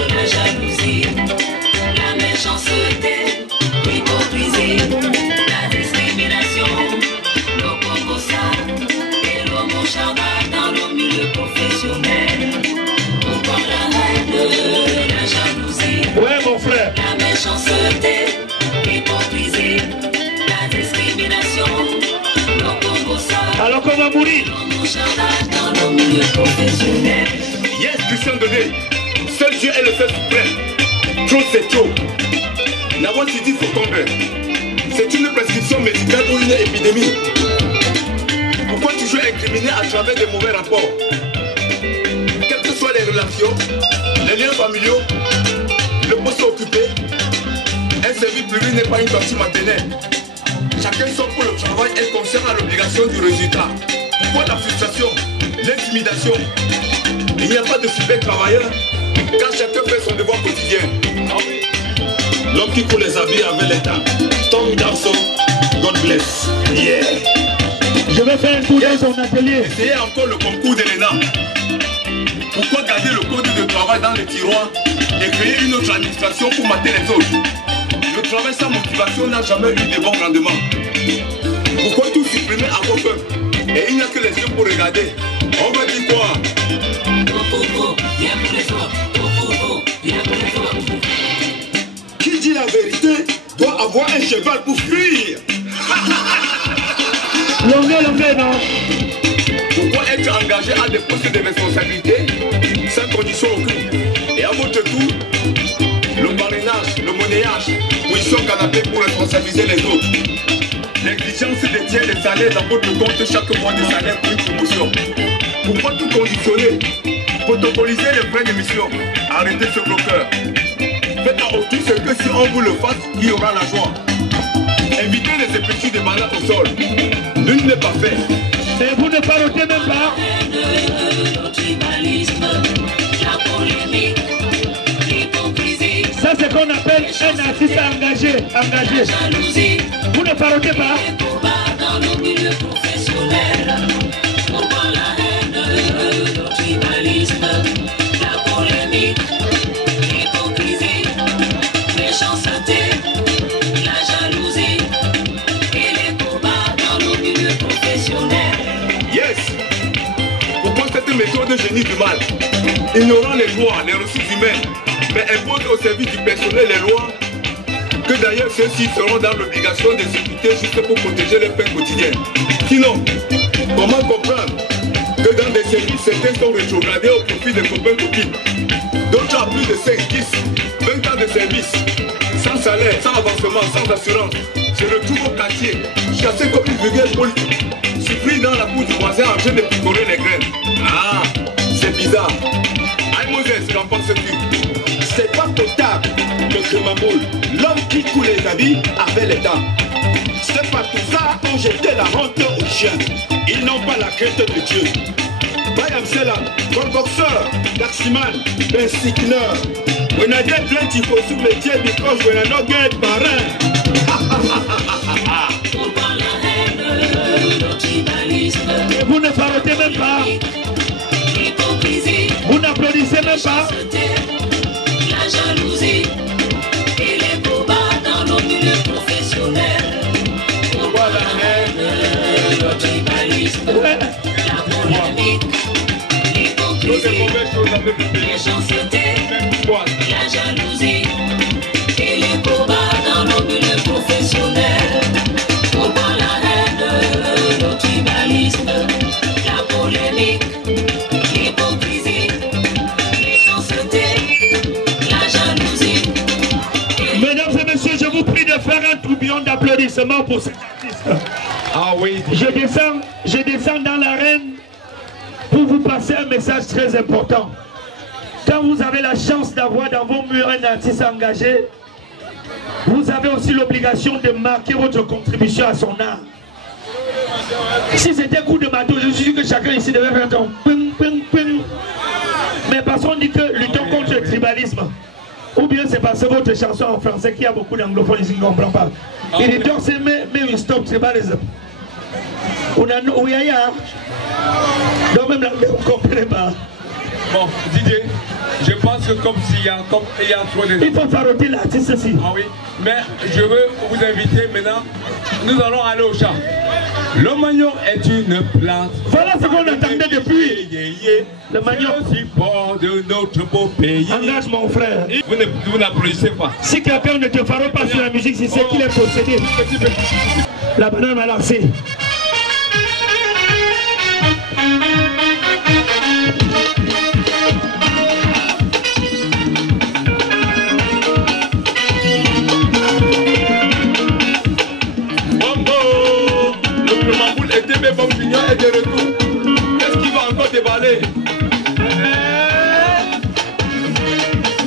la jalousie? mourir. Yes, Christian Donné, seul Dieu est le seul suprême. Trop c'est trop. N'avons tu dit faut tomber. C'est une prescription médicale ou une épidémie. Pourquoi toujours incriminer à travers des mauvais rapports? Quelles que soient les relations, les liens familiaux, le poste occupé, un service privé n'est pas une partie maternelle. Chacun sort pour le travail et conscient à l'obligation du résultat. Pourquoi la frustration, l'intimidation? Il n'y a pas de super travailleur quand chacun fait son devoir quotidien. L'homme qui coule les habits avec l'État. Tom garçon, God bless. Yeah. Je vais faire un tour dans son atelier. Essayez encore le concours de l'ENA. Pourquoi garder le code de travail dans le tiroir et créer une autre administration pour mater les autres? Le travail sans motivation n'a jamais eu de bon rendement. Pourquoi tout supprimer à vos peuples? Et il n'y a que les yeux pour regarder. On va dire quoi? Qui dit la vérité doit avoir un cheval pour fuir. Longueur, non. Pourquoi être engagé à des postes de responsabilité sans condition aucune? Et à votre tour, le parrainage, le monnayage, position canapé pour responsabiliser les autres. L'exigence détient les salaires dans votre compte chaque mois de salaire pour une promotion. Pourquoi tout conditionner? Protocoliser les frais d'émission. Arrêtez ce bloqueur. Faites à autrui ce que si on vous le fasse, il y aura la joie. Évitez les épluchures de balades au sol. Nul n'est pas fait. Et vous ne parlez même pas. Ça c'est qu'on appelle un artiste engagé. Vous ne parlez pas. Méthode de génie du mal, ignorant les lois, les ressources humaines, mais impose au service du personnel les lois que d'ailleurs ceux-ci seront dans l'obligation d'exécuter juste pour protéger les pains quotidiens. Sinon, comment comprendre que dans des services, certains sont rétrogradés au profit des copains-copines, d'autres à plus de 5, 10, 20 ans de service, sans salaire, sans avancement, sans assurance, se retrouvent au quartier, chassés comme une vulgaire politique, surpris dans la cour du voisin en train de picorer les graines. Ah, c'est bizarre. Aïe Moses, qu'en penses-tu? C'est pas potable, le crémaboule. L'homme qui coule les habits avait les dents. C'est pas tout ça ont jeté la honte aux chiens. Ils n'ont pas la crainte de Dieu. Bayam Sela, comme boxeur, taximan, insigneur. When I get plenty for sous métier because when I not get parrain. Et vous ne parlez même pas. Vous n'applaudissez même pas. La jalousie et les combats dans nos milieux professionnels. Pourquoi la haine, le tribalisme, la polémique, l'hypocrisie, méchanceté, la jalousie et les combats dans nos milieux professionnels. Pourquoi la haine, le tribalisme, la polémique, l'hypocrisie, méchanceté, la jalousie. Mesdames et messieurs, je vous prie de faire un tourbillon d'applaudissements pour cet artiste. Ah oui. Je descends dans l'arène pour vous passer un message très important. Quand vous avez la chance d'avoir dans vos murs un artiste engagé, vous avez aussi l'obligation de marquer votre contribution à son art. Si c'était coup de marteau, je suis sûr que chacun ici devait faire un ping, ping, ping. Mais parce qu'on dit que luttons contre le tribalisme. Ou bien c'est parce que votre chanson en français qui a beaucoup d'anglophones ici qui ne comprennent pas. Il dit donc c'est mais stop tribalism. On a oui, donc même l'anglais on ne comprend pas. Bon, Didier, je pense que comme s'il y a trop de... Il faut faroter l'artiste ici. Ah oui, mais je veux vous inviter maintenant. Nous allons aller au champ. Le manioc est une plante. Voilà ce qu'on attendait depuis. Le manioc. Le support de notre beau pays. Engage mon frère. Vous n'applaudissez pas. Si quelqu'un ne te fera pas sur la musique, c'est ce qu'il est possédé. La banane m'a lancé. est de retour. Qu'est-ce qui va encore déballer?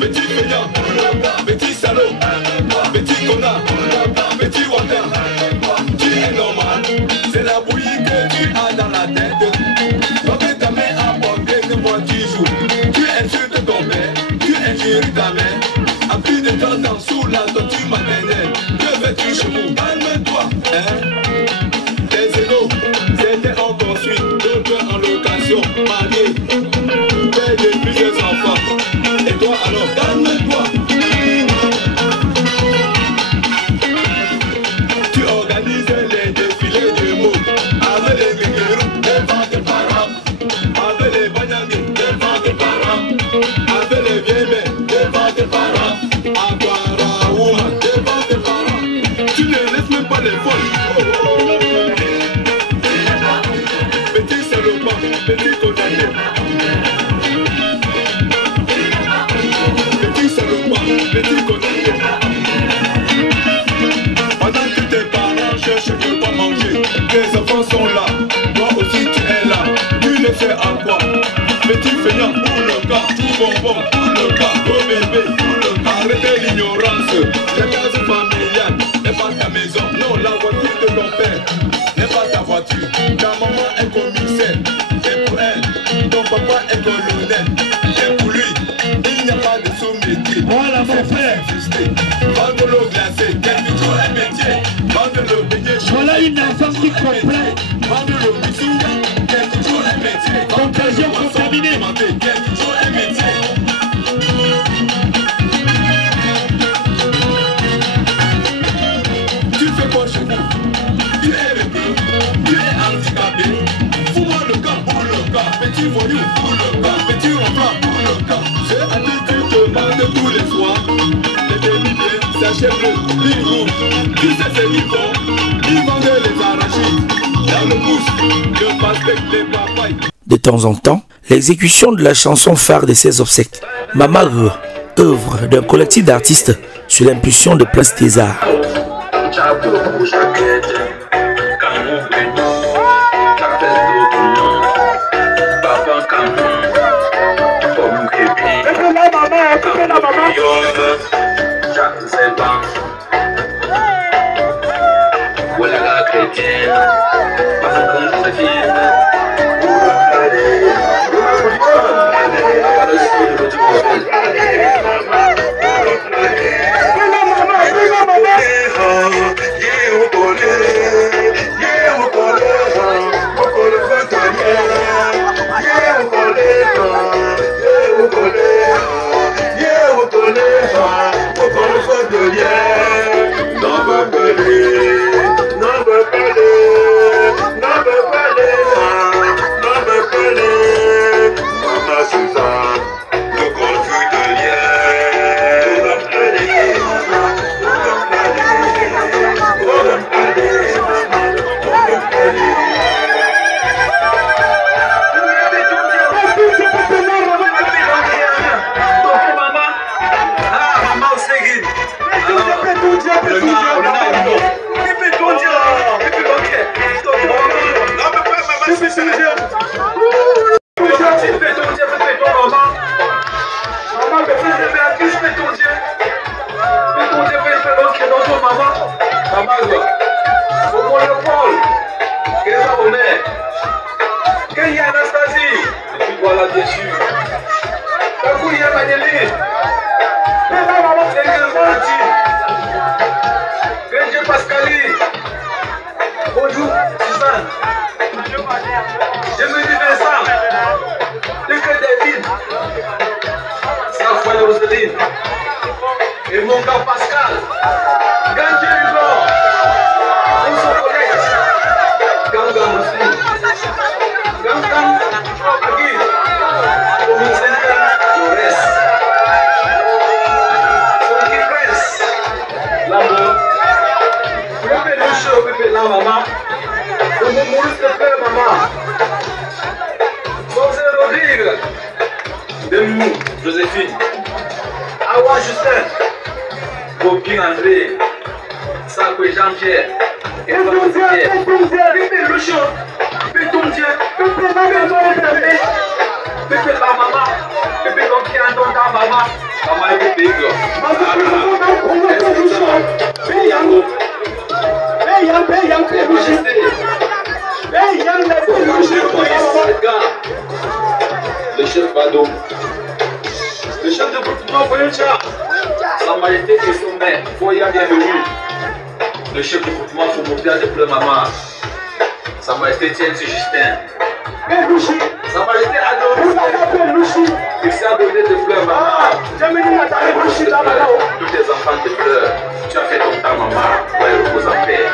Petit payant, petit salaud, petit connard, petit water. Tu es normal, c'est la bouillie que tu as dans la tête. Quand ta main a porté de moi tu joues. Tu insultes ton père, tu injures ta mère. À plus de 30 ans sous la torture maternelle. Que veux-tu chez vous? Calme-toi, hein? Les égaux, c'était en construit, d'autres en location, mariés, père de plusieurs enfants. Et toi alors, calme-toi. Tu organises les défilés de mots avec les migérons devant tes parents, avec les bagnagés devant tes parents, avec les vieilles mères devant tes parents, à Guaraoua devant tes parents. Tu ne laisses même pas les folles. Petit salopard, petit condamné. Petit salopard, petit condamné. Pendant que tes parents cherchent de quoi manger, tes enfants sont là, toi aussi tu es là, tu ne sais à quoi. Petit feignant pour le cas, tout bonbon pour le cas, gros bébé pour le cas. Arrêtez l'ignorance, la case familiale n'est pas ta maison, non la voiture de ton père n'est pas ta voiture. Ta maman est commissaire, et pour elle, ton papa est colonel, et pour lui, il n'y a pas de sous-métier. Voilà mon frère. Vendre l'eau glacée, quelque chose un métier. Vendre le beignet. Voilà une enfant qui complète. Vendre le bisou, quelque chose un métier. Contagion contaminée. Quelque chose un métier. Tu fais quoi chez vous? Tu es rebelle, tu es handicapé. Fous-moi le camp pour le cas. Petit voyou pour le cas. Petit enfant pour le cas. C'est à qui tu te demandes tous les soirs. Sachet bleu, ligne rouge, tu sais c'est qu'ils font. Ils vendent les arachides, dans le mousse, le pastèque, les papayes. De temps en temps, l'exécution de la chanson phare de ses obsèques, Mama Rue, œuvre d'un collectif d'artistes sous l'impulsion de Place des Arts. Voilà la chrétienne, parce que Joséphine, et mon gars Pascal, Gandhi Hugo, tous son collègue, Gangan aussi, Gangan, Agui, Commissaire Torres, Sonki Prince, Labo, Pepe Lucho, Pepe la maman, Como Maurice de Père maman, José Rodrigue, Demou, Joséphine, Awa Justin, Bobin André, Sakwe Jean-Pierre, Et ton Dieu, le chien, ton Dieu, Pepe la maman, Pepe l'oncle qui a un don dans maman. Maman est bébé. Le chef Badou, le chef de groupement Foyoncha, Sa Majesté et son maire, Foya bienvenue. Le chef de groupement Foumoupia de Pleu-Mama, Sa Majesté Tienne Justin. Sa Majesté Adolphe, Christian Donné de Pleu-Mama. Tous les enfants de Pleu, tu as fait ton temps, maman, pour elle repose en paix.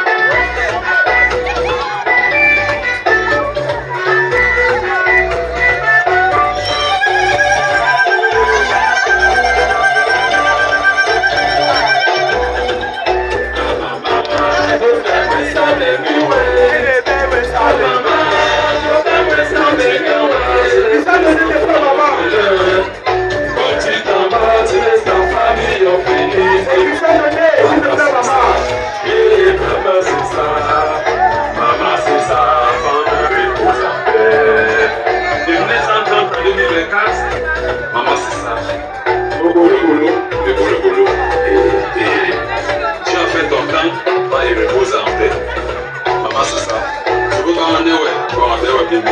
Maman, c'est ça. Bolo. Tu as fait ton temps, pas y reposer en paix. Maman, c'est ça. Je veux t'emmener, ouais. Bébé.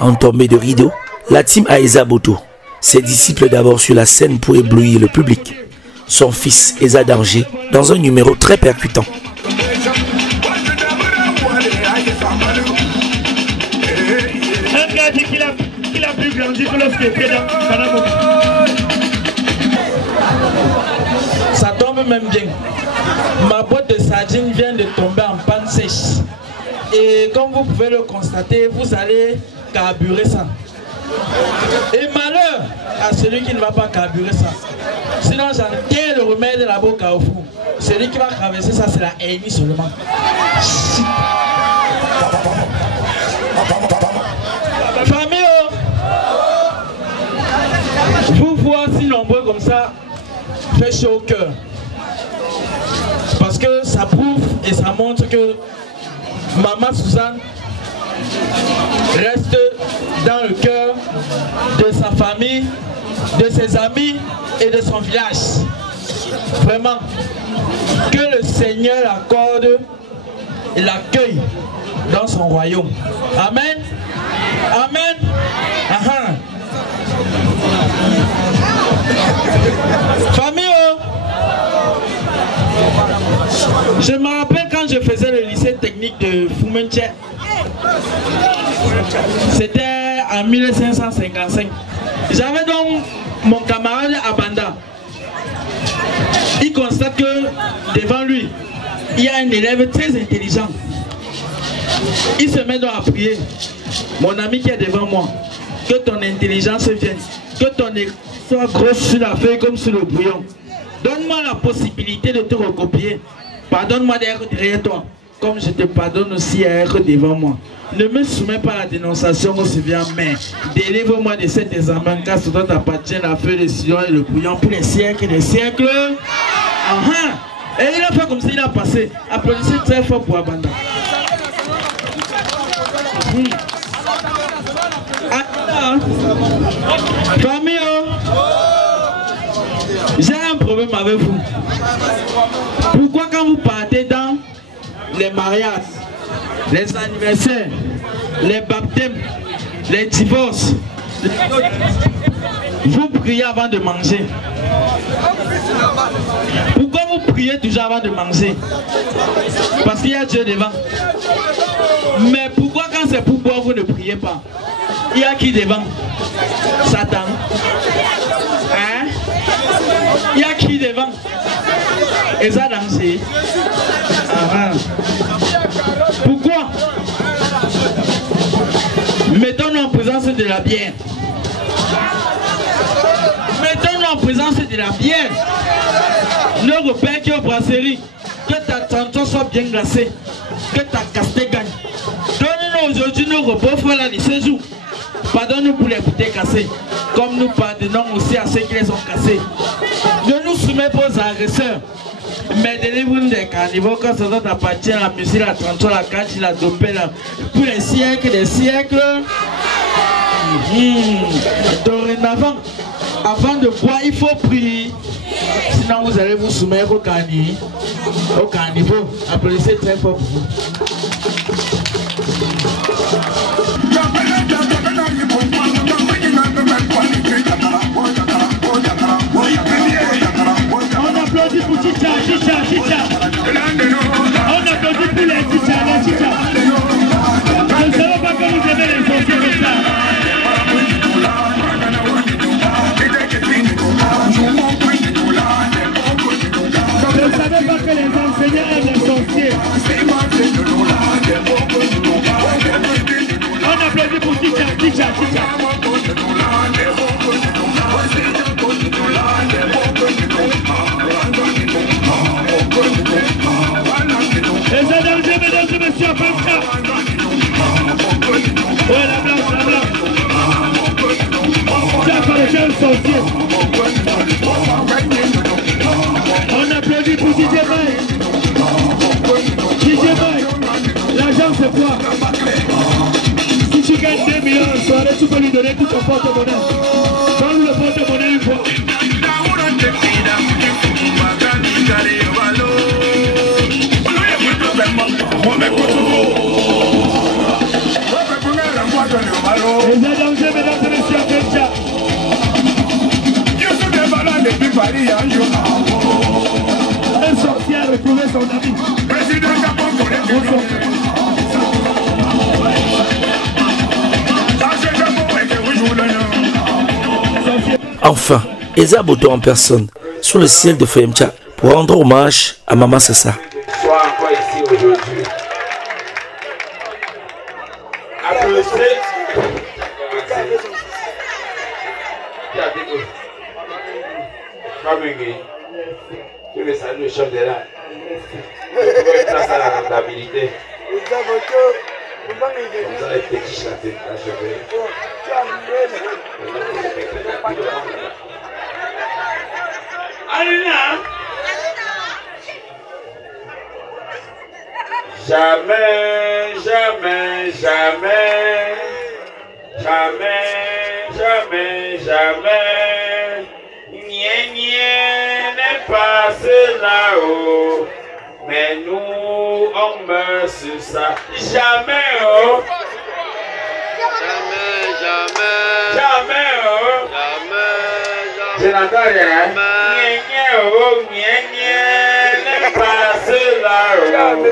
En tombée de rideau, la team Aïza Boto, ses disciples d'abord sur la scène pour éblouir le public. Son fils Eza Danger dans un numéro très percutant. Un gars dit qu'il a plus grandi que lorsqu'il était dans Panama. Ça tombe même bien. Ma boîte de sardines vient de tomber en panne sèche. Et comme vous pouvez le constater, vous allez carburer ça. Et malheur à celui qui ne va pas carburer ça. Sinon j'en tiens le remède de la boca au fond. Celui qui va traverser ça, c'est la haine seulement. Famille, vous voir si nombreux comme ça fait chaud au cœur. Parce que ça prouve et ça montre que Maman Suzanne reste dans le cœur de sa famille, de ses amis et de son village. Vraiment, que le Seigneur accorde et l'accueille dans son royaume. Amen. Amen. Aha. Famille, je me rappelle quand je faisais le lycée technique de Foumenche. C'était en 1555. J'avais donc mon camarade Abanda. Il constate que devant lui, il y a un élève très intelligent. Il se met donc à prier. Mon ami qui est devant moi, que ton intelligence vienne, que ton écran soit grosse sur la feuille comme sur le bouillon. Donne-moi la possibilité de te recopier. Pardonne-moi d'être derrière toi, comme je te pardonne aussi d'être devant moi. Ne me soumets pas à la dénonciation aussi bien, mais délivre-moi de cet examen, car ce dont t'appartient la feuille, le sillon et le bouillon pour les siècles et les siècles. Et il a fait comme s'il a passé. Applaudissez très fort pour Abanda. Famille, j'ai un problème avec vous. Pourquoi quand vous partez dans les mariages, les anniversaires, les baptêmes, les divorces, vous priez avant de manger? Pourquoi vous priez toujours avant de manger. Parce qu'il y a Dieu devant. Mais pourquoi quand c'est pour boire, vous ne priez pas? Il y a qui devant? Satan. Hein? Il y a qui devant? Et ça danser. Pourquoi? Mettons-nous en présence de la bière. Mettons-nous en présence de la bière. Nos repères qui est aux brasseries. Que ta tantôt soit bien glacée. Que ta castée gagne. Donne-nous aujourd'hui nos repos là de ce jour. Pardonne-nous pour les bouteilles cassées. Comme nous pardonnons aussi à ceux qui les ont cassés. Ne nous soumets pas aux agresseurs. Mais délivre-nous des carnivores quand ça doit appartenir à la musique, la tantôt, la canche, la dopée là. Pour les siècles des siècles. Dorénavant, avant de boire, il faut prier. Sinon, vous allez vous soumettre au carnivore. Applaudissez très fort pour vous. On applaudit pour Chicha. On applaudit pour les Chicha. Je ne savais pas que vous aimez les sorciers comme ça. Je ne savais pas que les enseignants aiment les sorciers. On applaudit pour Chicha. Et c'est danger, mesdames et messieurs, comme ça. Ouais, la blanche. Ça fait le sorcier. On applaudit pour DJ Mike. DJ Mike, l'argent c'est quoi? Si tu gagnes 2 millions en soirée, tu peux lui donner tout ton porte-monnaie. Donne le porte-monnaie une fois. Et c'est danger, mesdames et messieurs, Kencha. Un sorcier a retrouvé son ami. Enfin, Eza Boto en personne, sur le ciel de Femcha, pour rendre hommage à Maman Sessa. Sois encore ici aujourd'hui. Applaudissez. Je vais saluer le chef de là. Place à la rentabilité. Comme ça, les petits chantés à chevet. Allez là. Jamais, n'est passé là-haut, mais nous on meurt sur ça. Jamais oh. Jamais oh. Je n'entends rien. N'est passé là-haut,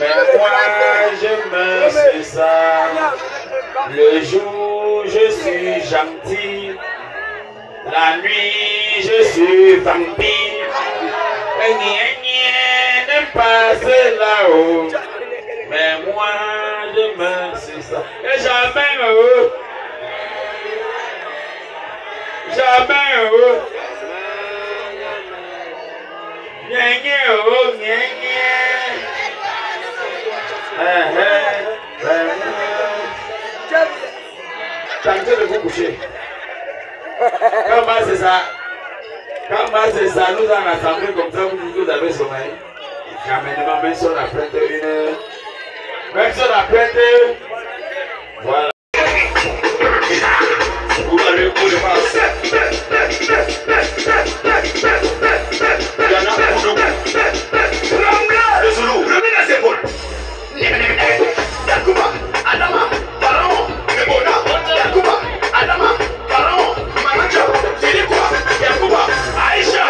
mais moi je meurs sur ça. Le jour je suis gentil. La nuit, je suis vampire. Ne passe là-haut. Mais moi, je meurs sur ça. Et jamais oh. Jamais oh. Tentez de vous coucher. Comment c'est ça? Comment c'est ça? Nous en assemblée comme ça, vous avez sommeil. Jamais ne même si on a prêté une heure. Même si on a prêté. Voilà. Vous allez le coup de passe. Il y en a pour nous. Le Zoulou, remets les épaules. Yakuba, Adama, Pharaon, Ebona, Yakuba, Adama, Pharaon, Manacha, Yakuba, Aïcha,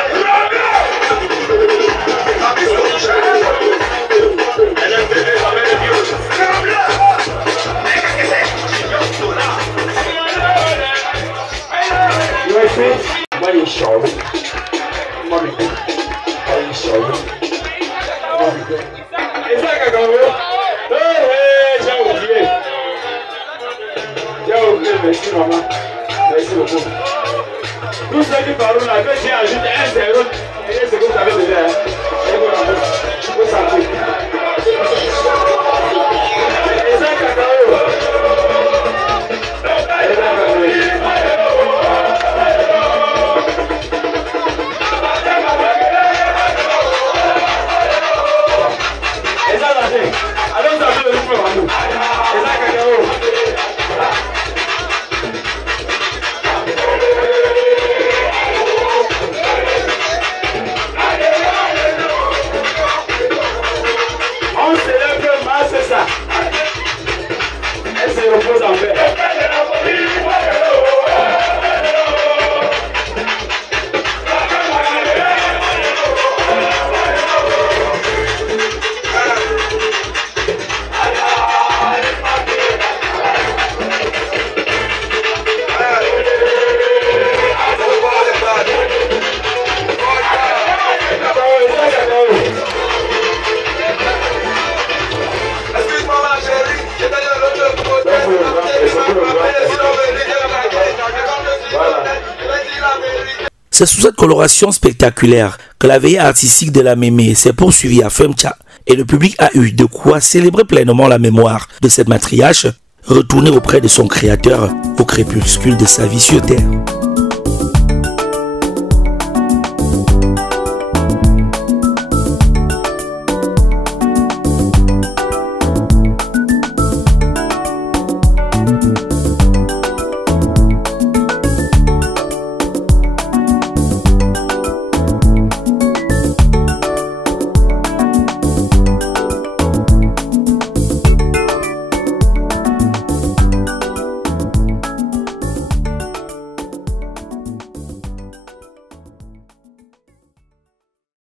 Merci maman. Merci beaucoup. Tous ceux qui parlent là, que j'ai ajouté 1-0 et ce que vous avez déjà. Vous savez. Et ça, cacao. Et ça, alors vous avez le rythme à nous. Et ça, cacao. C'est ça. Elle se repose en paix. C'est sous cette coloration spectaculaire que la veillée artistique de la Mémé s'est poursuivie à Femcha et le public a eu de quoi célébrer pleinement la mémoire de cette matriarche, retournée auprès de son créateur au crépuscule de sa vie sur terre.